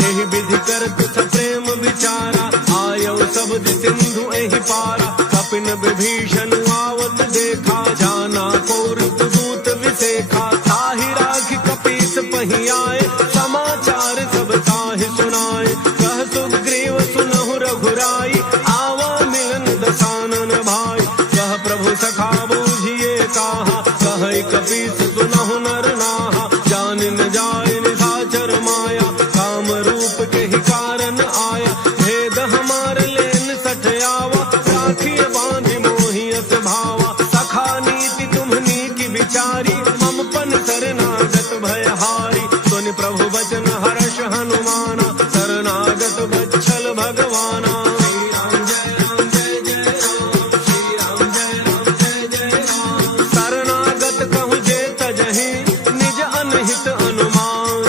यही विधि करत सप्रेम विचारा, आयौ शब्द सिंधु एहि पारा। कपिन विभीषण आवत देखा, जाना कौरव दूत विसेखा। ताहि राखि कपीस पहि आए, समाचार सब ताहि सुनाए। कह सुग्रीव सुनहु रघुराई, आवा मिलन दसानन भाई। कह प्रभु सखा बूझिए काहा, कह कपीस सुनहु नर नाहा। जान न जाय निशाचर माया, काम रूप के ही कारण आया। भेद हमार लेन सठ आवा, राखिय बांधि मोहियत भावा। सखा नीति तुम्हनी की विचारी, मम पन शरणागत भयहारी। सुनि प्रभु वचन हर्ष हनुमाना, शरणागत बच्छल भगवाना। श्री राम जय राम जय जय राम, श्री राम जय राम जय जय राम। शरणागत कहु जे तजहि, निज अनहित अनुमान।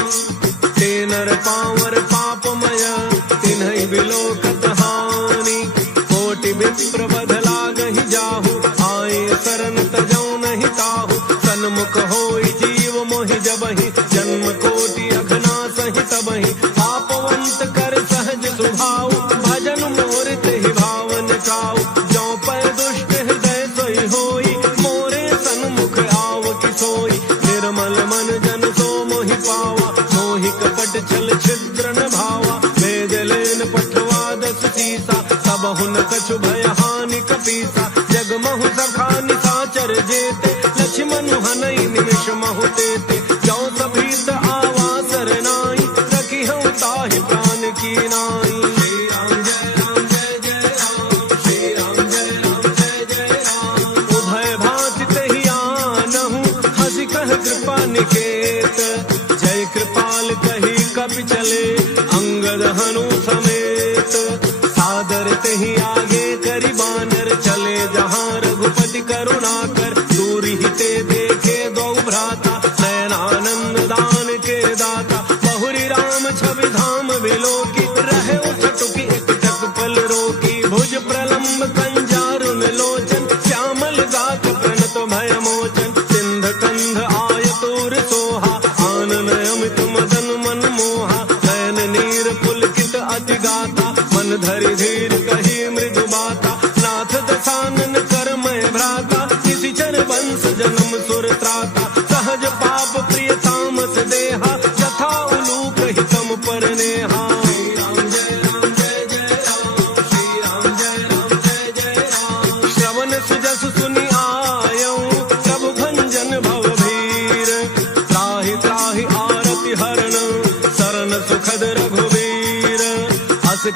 ते नर पावर पापमय, तिन्हि बिलोकत हानि। कोटि विप्र बध लागहि जाहु, आए शरण तजौ नहीं ताहु। सन्मुख होई जीव मोहि जबहि, जन्म कोटि अघनासहि तबहि। पापवंत कर सहज स्वभाव, भजन मोर तेहि भावन काऊ। जौ पर दुष्ट हृदय सोई होई, मोरे सन्मुख आव कि सोई। निर्मल मन जन सो मोहि पावा, मोहि कपट छल छिद्र न भावा। वेद लेन पठवा दस सीसा, सबहु न कछु भय हानि कपीसा। जगमहु सखा निशाचर जेते, लक्ष्मण हनई निमिष महु तेते। जौ सभीत आवा सरनाई, रखी हूँ ताहि प्राण की नाई। श्री राम जय राम जय जय राम, श्री राम जय राम जय जय राम। उभय भांति तेहि आनहु, हंसी कह कृपा निकेत। जय कृपाल कही कपि चले, अंगद हनु समेत। सादर तेहि आगे करि बानर, चले जहाँ रघुपति करुणा कर। दूरि ही ते देखे दो भ्राता, नयनानंद दान के दाता। बहुरी राम छवि धाम बिलोकी, रहे उठटुकी एक टक पल रोकी। भुज प्रलम्ब कंजारुन लोचन, श्यामल गात प्रणत भय मोचन। सिंध कंध आयतुर सोहा, आनन अमित मदन मन मोहा। नयन नीर पुलकित अति गाता, मन धरि धीर कही मृदु बाता। नाथ दसानन कर मैं भ्राता, किसी चर वंश जन्म सुर त्राता। सहज पाप प्रिय तामस देहा, यथा उलूक हितम पर नेहा। श्री राम जय राम जय जय राम, श्री राम जय राम जय जय राम। श्रवण सुजस सुनि आयऊ, प्रभु भंजन भव भीर। त्राहि त्राहि आरत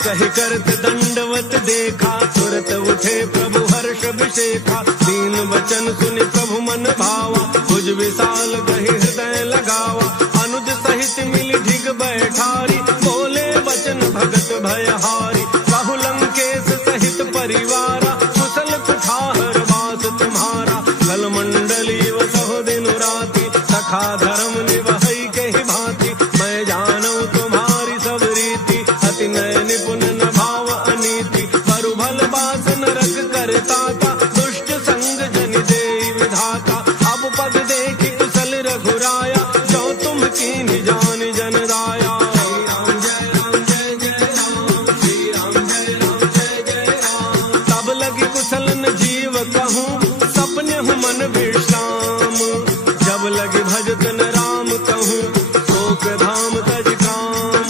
कहि करत दंडवत देखा, तुरत उठे प्रभु हर्ष विशेखा। दीन वचन सुनि प्रभु मन भावा, भुज विशाल कहि हृदय लगावा। अनुज सहित मिली ढिग बैठारी, बोले वचन भगत भयहारी। कहु लंकेश सहित परिवारा, कुशल कुठार वास तुम्हारा। कल मंडली वसहु दिन राति, सखा धर्म निवहै कहि भांति। मैं जानू तुम्हारी सब रीति, अति नय निपुण न भाव अनीति। बरु भल बास नरक करताता, दुष्ट संग जन देई विधाता। अब पद देखि कुशल रघुराया, जो तुम कीन्हि जान जन दाया। श्री राम जय राम जय जय राम, श्री राम जय राम जय जय राम। तब लगी कुशल न जीव कहूँ, सपने हूँ मन विश्राम। जब लगी भजत न राम कहूँ, शोक धाम तज काम।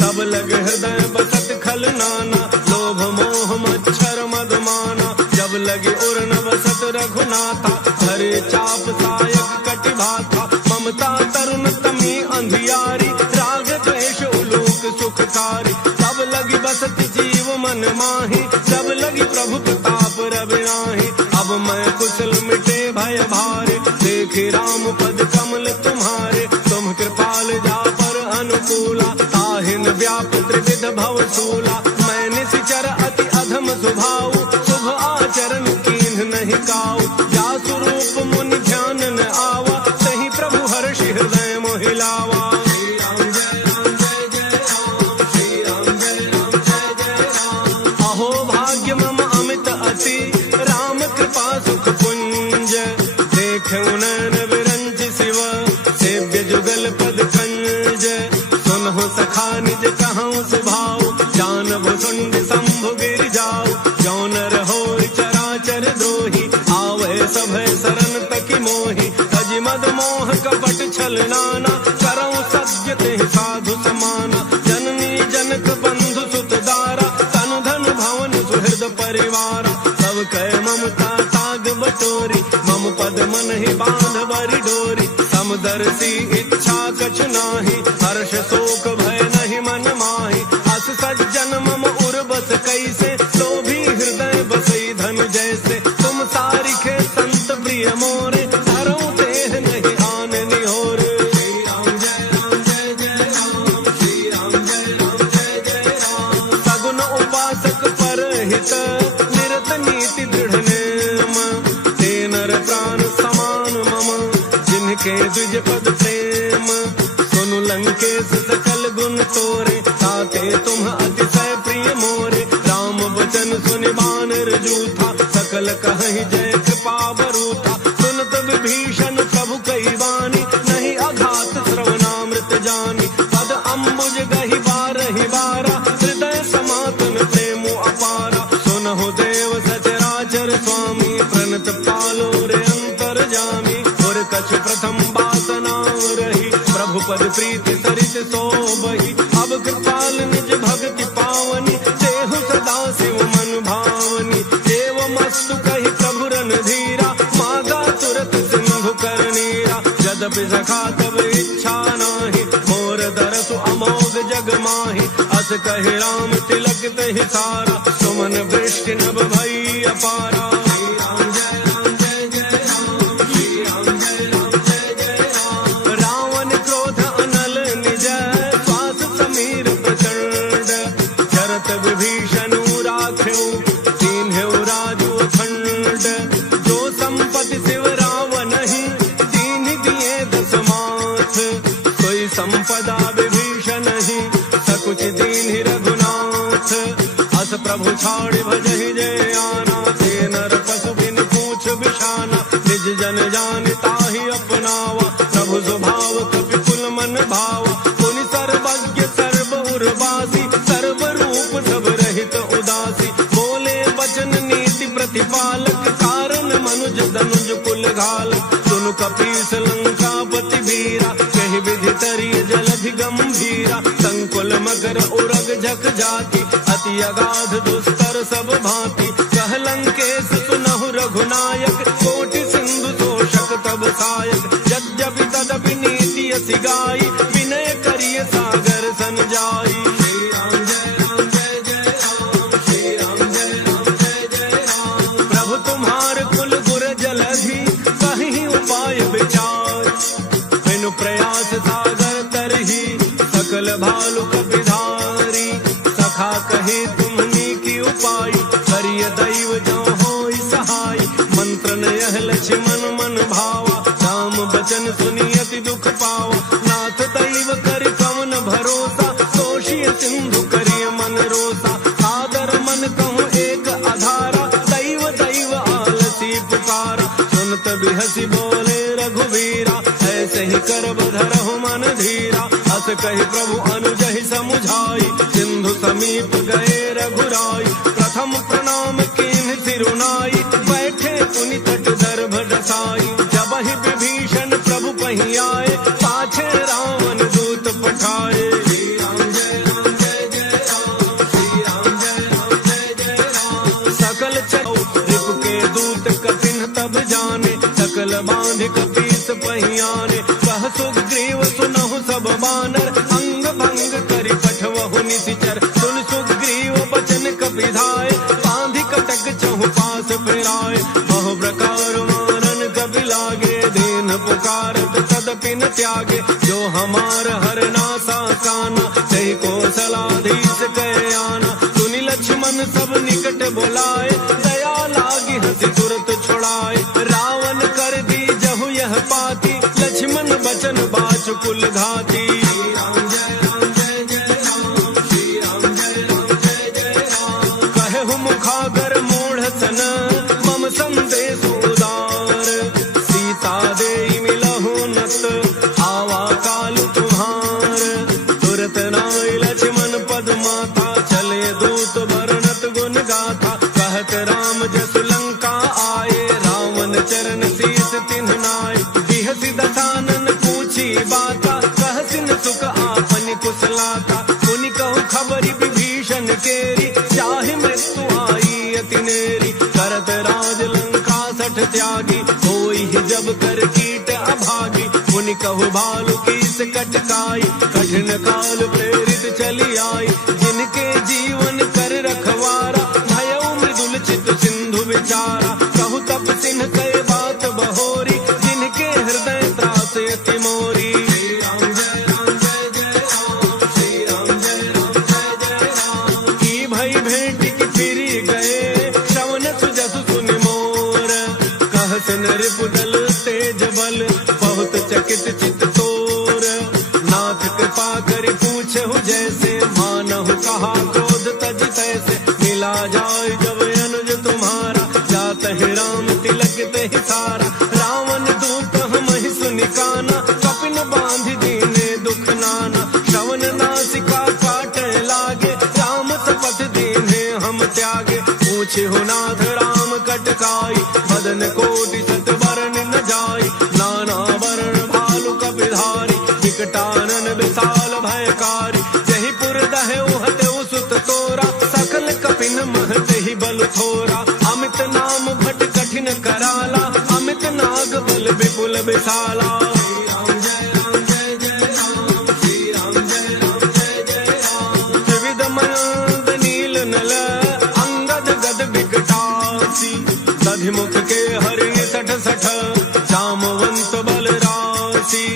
तब लगे हृदय बसत खल नाना, लोभ मोह मच्छर मद माना। जब लगे उर न बसत रघुनाथा, हरे चाप सायक कटि भाथा। ममता तरुण तमी अंधियारी, राग द्वेष उलूक सुखकारी। तब लगी बसत जीव मन माही, जब लगी प्रभु प्रताप रविनाही। अब मैं कुशल मिटे भय भारे, देखि राम पद कमल तुम्हारे। तुम कृपाल जा पर अनुकूला, ताहिन व्याप त्रिविध भव सूला। मैं निश्चर अति अधम स्वभाव, शुभ आचरण कीन्ह नहीं काऊ। या स्वरूप मुनि ध्यान न आवा, सही प्रभु हर्षि हृदय मोहिलावा। श्री राम जय राम जय जय राम, श्री राम जय राम जय जय राम। अहो भाग्य मम अमित अति, राम कृपा सुख पुंज। देखे नयन विरंच शिव, सेव्य जुगल पद कंज। सुनहु सखा निज कहूँ सुभाव, जानबु सुंड शंभु गिर जाऊ। जौ नर होई चराचर द्रोही, आवै सभय शरण तकी मोही। तजि मद मोह कपट छल नाना, करऊँ सत्य तेहि साधु समाना। जननी जनक बंधु सुत दारा, तनु धन भवन सुहृद परिवारा। सब कह ममता ताग बटोरी, मम पद मन ही बांध बरी डोरी। समदर्शी इच्छा कछु नाही, हर्ष शोक भय नहीं मन माही। अस सज्जन मम उर बस कैसे, लोभी हृदय बसई धन जैसे। तुम सारिखे संत प्रिय मोरे, धरऊँ देह नहीं आन निहोरे। श्री राम जय राम जय जय राम, श्री राम जय राम जय जय राम। सगुन उपासक पर हित, निरत नीति दृढ़ नेम। ते नर प्राण समान मम, जिनके द्विज पद प्रेम। सुनु लंकेश सकल गुण तोरे, ताते तुम अतिशय प्रिय मोरे। राम वचन सुनि बानर जूथा, सकल कहहि जय कृपा बरूथा। सुनत विभीषण प्रभु कई वाणी, नहीं अघात श्रवणामृत जानी। पद अम्बुज गहि बारहि बारा, हृदय समातन प्रेमु अपारा। सुनहु देव सचराचर स्वामी, प्रणत पालो रे अंतर जामी। और कछु प्रथम वासना रही, प्रभु पद प्रीति सरित सोबहि। अब कृपाल निज भक्ति पावनी, देहु सदा शिव मन भावनी। एवमस्तु कहि प्रभु रणधीरा, मागा तुरत सिंधु कर नीरा। यद्यपि सखा तब इच्छा नाही, मोर दरसु अमोघ जग माही। अस कहि राम तिलक तहि सारा, सुमन वृष्टि नभ भई अपारा। श्री राम जय राम जय जय राम, श्री राम जय राम जय जय राम। रावण क्रोध अनल निज, श्वास समीर प्रचंड। चरत विभीषण राख्यऊ, दीन्हु राजू अखंड। जो संपत्ति शिव रावण ही, दीन्हि दिए दस माथ। कोई संपदा विभीषण ही, सकुच दीन्हि रघुनाथ। अस प्रभु छाड़ि भजहि जय आना, ते नर पशु बिन पूछ बिछाना। निज जन जान ताहि अपनावा, प्रभु स्वभाव कपि कुल मन भावा। पुनि सर्वज्ञ सर्व उर्वासी, सर्व रूप सब रहित उदासी। बोले वचन नीति प्रतिपालक, कारण मनुज धनुज कुल घालक। सुनु कपीस लंकापति वीरा, कहि विधि तरी जलधि गंभीरा। संकुल मकर उरग झक जाति, अति अगाध दुस्तर सब भांति। कह लंकेश सुनहु रघुनायक, कोटि सिंधु तोषक तब सायक। यद्यपि तदपि नीति अति गाई, विनय करिय सागर सन जाई। श्री राम जय राम जय भालु कपिधारी। सखा कहे तुम्हनी की उपाय, करिय दैव जो होई सहाय। मंत्र यह लक्ष्मण मन भावा, राम बचन सुनी अति दुख पावा। नाथ दैव कर कवन भरोसा, दोषी सिंधु करिय मन रोसा। सादर मन कहूँ एक आधारा, दैव दैव आलसी पुकारा। सुनत बिहसी बोले रघुवीरा, ऐसे ही कर बधरहु मन धीरा। हस कहि प्रभु अनुजहि समुझाई, सिंधु समीप गए रघुराई। प्रथम प्रणाम कीन्ह सिरुनाई, बैठे पुनि तट दर्भ डसाई। जब ही विभीषण प्रभु पही आए, पाछे रावण दूत पठाए। श्री राम जय राम जय जय राम, श्री राम जय राम जय जय राम। सकल चौ रिपु के दूत कपिन तब जाने, सकल बांध कपीस पही आने। कह सुग्रीव सुनहु सब बानर, अंग भंग करि पठवहु निशिचर। सुन सुग्रीव बचन कपिधाय, बांधि कटक चहु पास फिराए। बहु प्रकार मारन कपि लागे, दीन पुकारत तदपि न त्यागे। जो हमार हरनासा काना, तहि कौशलाधीश कहे आना। सुनि लक्ष्मण सब निकट बोलाए, दया लागी हंसी तुरत छुड़ाए। रावण कर दी जहु यह पाती, लक्ष्मण बचन बाचु कुल घाती। श्री राम जय राम जय जय राम, श्री राम जय राम जय जय राम। कहु मुखागर मूढ़ सन, मम संदेश उदार। सीता देई मिलहु नत, आवा काल तुम्हार। तुरत नाई लक्ष्मण पद माथा, चले दूत बरनत गुण गाथा। कहत राम जसु लंका आए, रावण चरण शीस तिन्ह नाय। बिहसि दसानन पूछी बाता, कहसिन सुख आपन कुशलाता। मुनि कहु खबरि विभीषण केरी, चाहे मृत्यु आई अति नेरी। करत राज लंका सठ त्यागी, होई जब कर कीट अभागी। मुनि कहु भालु कीस कटकाई, कठिन काल प्रेरित चली आई। जिनके जीवन कर रखवारा, भयउ मृदुल चित सिंधु विचारा। कहु तप सिन्ह कहे बात बहोरी, जिनके हृदय त्रास अति मोरी। श्री राम जय राम जय जय राम, श्री राम जय राम जय जय राम। की भई भेंट की फिरी गए, श्रवण सुजसु सुनि मोर। कहसन रिपु दल तेज बल, बहुत चकित चित तोर। नाथ कृपा करि पूछहु जैसे, मानहु कहा क्रोध तज तैसे। मिला जाय जब अनुज तुम्हारा, जात है राम तिलक ते सारा। रावण दूत हमहि सुनि काना, कपिन बांधि दीने दुख नाना। श्रवण नासिका काटे लागे, राम सपथ दीने हम त्यागे। पूछहु नाथ राम कटकाई, बदन कोटि सत बरन न जाई। नाना वरण भालु कपिधारी, विकटानन विशाल भयकारी। जहि पुर दहु हतउ सुत तोरा, सकल कपिन महते ही बल थोरा। अमित नाम भट कठिन कराला, अमित नाग बल विपुल विशाला। श्री राम जय राम जय जय राम, श्री राम जय राम जय जय राम। त्रिविध मयंक नील नल, अंगद गद विकटासी। दधिमुख के हरि सठ सठ, जामवंत बल राशि।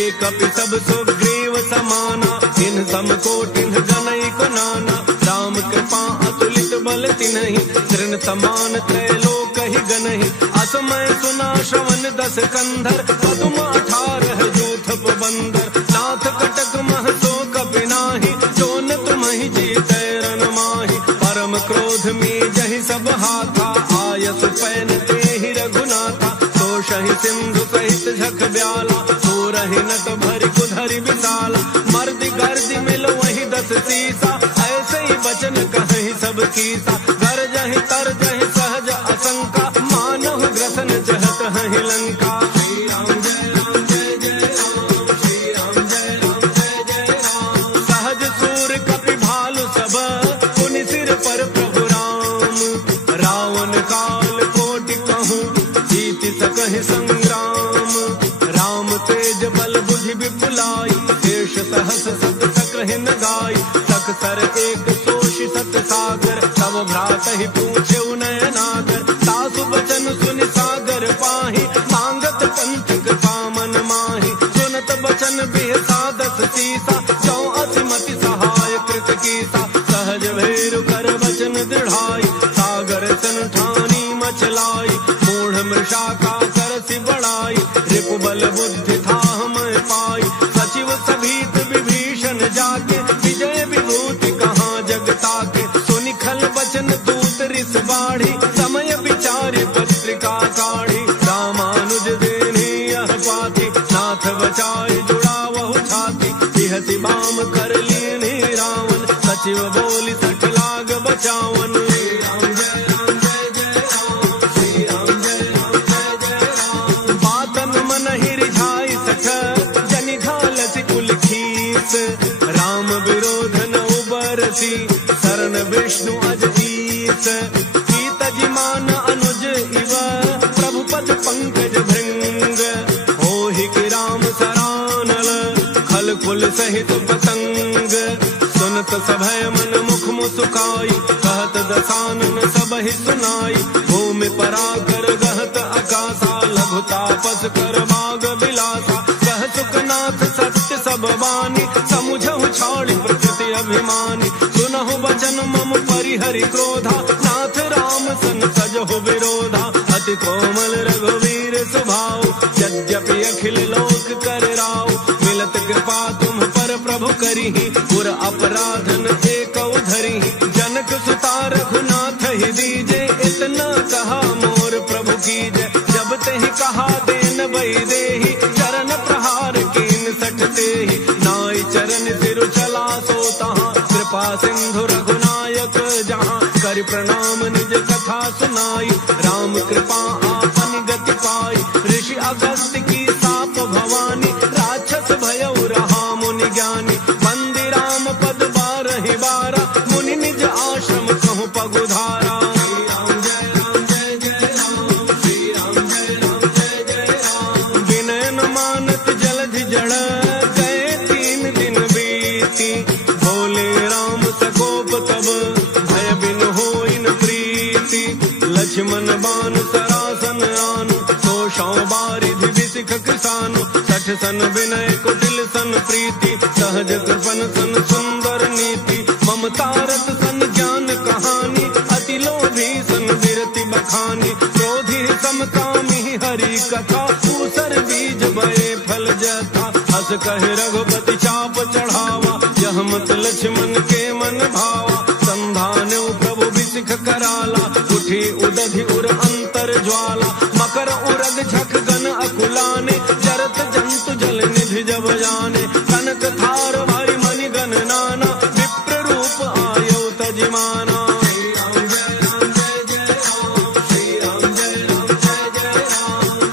एक सब सुग्रीव समाना, इन सम कोटिन गनई को नाना। राम कृपा अतुलित बल तिन्हि, तृण समान त्रैलोक ही गनहि। असमय सुना श्रवण दस कंधर, पदुम 18 जूथ बंदर। नाथ कटक मह सो कपि नाही, जो न तुम्हि जीतै रन माहि। परम क्रोध में जहि सब हाथा, आयसु पैन तेहि रघुनाथा। तोषहि सिंधु सहित झख ब्याला, सोरहि नट भरि कुधरि विशाला। मर्दि गर्दि मिल वही 10 सीसा, ऐसे ही बचन कहि सब कीसा। गरजहि तरजहि सहज असंका, मानहु ग्रसन जहत हहि लंका। श्री राम जय राम जय जय राम, श्री राम जय राम जय जय राम। सहज सूर कपि भालु सब, पुनि सिर पर प्रभु राम। रावण काल कोटि कहूँ, जीत सकहि संग्राम। राम तेज बल बुद्धि विपुलाई, देश सहस सत सकहि न गाई। तकसर एक सोषि सत सागर, तब भ्रातहि पूछे नयनागर। सासु बचन सुनि सागर पाहि, मांगत पंथ कृपा मन माहि। सुनत बचन बिहसा 10 सीसा, जो अति बाढ़ी समय विचारी पत्रिका काढ़ी रामानुज देने यह पाती नाथ बचाए जुड़ा वह छाती बिहति बाम कर लीने रावण सचिव बोली सठ लाग बचावन बातन मन ही रिझाई सठ जनि घालसी कुल खीस राम विरोध न उबरसी शरण विष्णु अजीत सीत मान अनुज इव प्रभु पद पंकज भृंग होहि कि राम सरानल खल कुल सहित पतंग सुनत सभय मन मुख मुसुकाई कहत दसानन सब ही सुनाई भूमि पराकर गहत आकाशा लघु तापस कर बाग बिलासा कह सुखनाथ सत्य सब बानी समुझहु छाड़ी प्रकृति अभिमानी सुनहु वचन मम परिहरि क्रोधा नाथ राम सन सजहु विरोधा अति कोमल रघुवीर सुभाव यद्यपि अखिल लोक कर राव मिलत कृपा तुम पर प्रभु करिहि पुर अपराधन एक धरिहि जनक सुता रघुनाथ ही दीजे इतना कहा मोर प्रभु कीजे जब तेहि कहा देन बई देहि चरण प्रहार कीन सठ तेहि नाई चरण सिर चला सोता कृपा सिंधु रघुनायक जहाँ कर प्रणाम निज कथा सुनाई राम कृपा आपन गति पाई ऋषि अगस्त्य की साप भवानी राक्षस भयउ रहा मुनि ज्ञानी बंदी राम पद बारहि बारा मुनि निज आश्रम कहु पगुधारा विनय न मानत जलधि जड़ गए 3 दिन बीती भोले राम सकोप तब भय बिन होई न प्रीति लक्ष्मण बान सरासन आनु तो बारिधि विसिख कृसानु सठ सन विनय कुटिल सन प्रीति सहज कृपन सन सुंदर नीति ममता रस सन ज्ञान कहानी अति लोभी सन विरति बखानी क्रोधी समकामी हरि कथा ऊसर बीज बये फल जथा हस कहे रघुपति चाप चढ़ावा यह मत लक्ष्मण के मन भावा संधान प्रभु विसिख कराला उठी उदधि उर अंतर ज्वाला मकर उरग झक गन अकुलाने जरत जंतु जल निधि जब जाने कनक थार भारी मणि गण नाना विप्र रूप आयो तजिमाना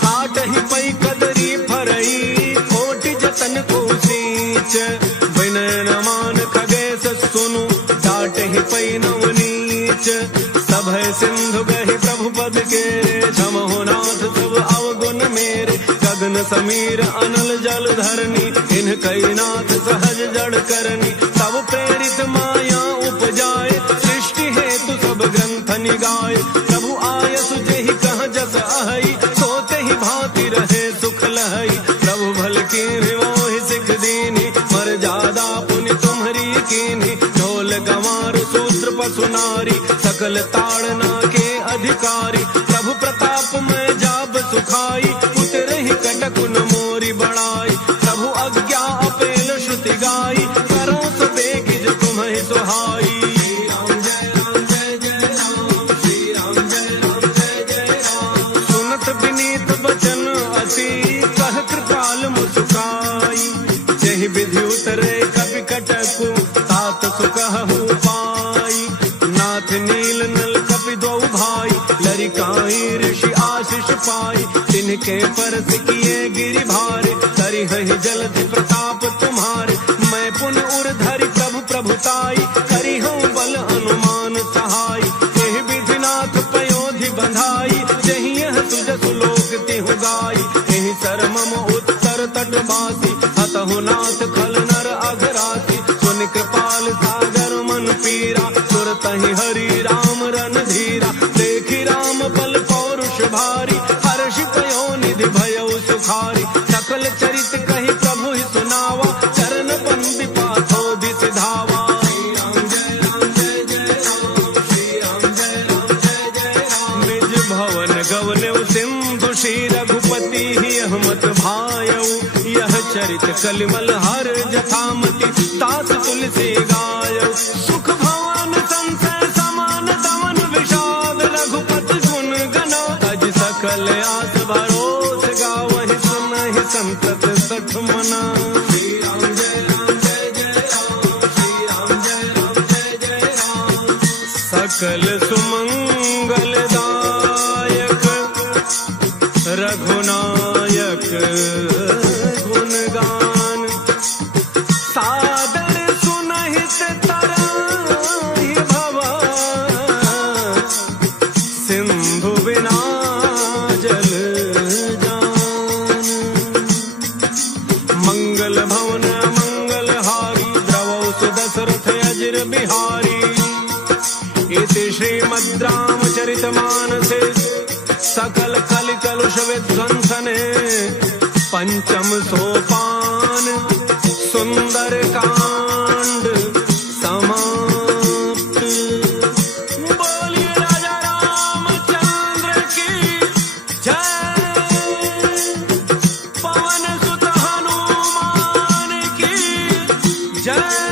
काट ही पई कदरी फरई कोटि जतन को सींच विनय न मान खगेश सुनु डाट ही पई नवनीच सभय सिंधु गहि प्रभु पद के क्षमहो नाथ सब अवगुण मेरे गगन समीर अनल जल धरनी इन कई नाथ सहज जड़ करनी तब प्रेरित माया उपजाए सृष्टि हेतु सब ग्रंथ निगाए प्रभु आयस जेहि कह जस अहई सोते ही भांति रहे सुख लहई प्रभु भल की मोहि सिख दीनी मर जादा पुनि तुम्हरी कीनी ढोल गंवार सूत्र पशु नारी सकल ताड़ना के अधिकारी प्रभु प्रताप में जाब सुखाई उतरहि कटकुन मोरी बड़ाई प्रभु आज्ञा अपेल श्रुति गाई करो सो बेगिज तुम्हि सुहाई सुनत विनीत बचन अति कह कृपाल मुस्काई जेहि विधि उतरे कपि कटकु तात सुकहु पाई नाथ नील नल कपि दो भाई लरिकाई ऋषि आशीष पाई तिनके परस किए गिरि भारे करिहि जलधि प्रताप तुम्हारे मैं पुन उर धरि प्रभु प्रभुताई करिहु बल अनुमान सहाय एहि विधिनाथ पयोधि बंधाई जहि यह सुजसु लोक तिहु गाई एहि सरमम उत्तर तट बासी हतहु नाथ खल नर अघरासी सुन कृपाल सागर मन पीरा सुरतहि हरि राम रन धीरा देखि राम बल पौरुष भारी हर्षि पयो निधि भयो सुखारी सकल चरित कहि प्रभु ही सुनावा चरण बंदी पाथो दिस धावा निज भवन गवने सिंधु श्री रघुपति ही अहमत भायऊ यह चरित कलिमल हर जथामति तास तुलसी गायऊ सुख भवन संसय समान दमन विषाद सकल सुमंगलदायक रघुनायक गुणगान सादर सुनहित तराहि भवा सिंधु बिना जल जान मंगल भवन मंगलहारी द्रवौ सुदशरथ अजिर बिहारी इति श्रीमद् रामचरितमानसे सकल कलि कलुष विध्वंसने पंचम सोपान सुंदर कांड समाप्त। बोलिए राजा रामचंद्र की जय, पवन सुत हनुमान की जय।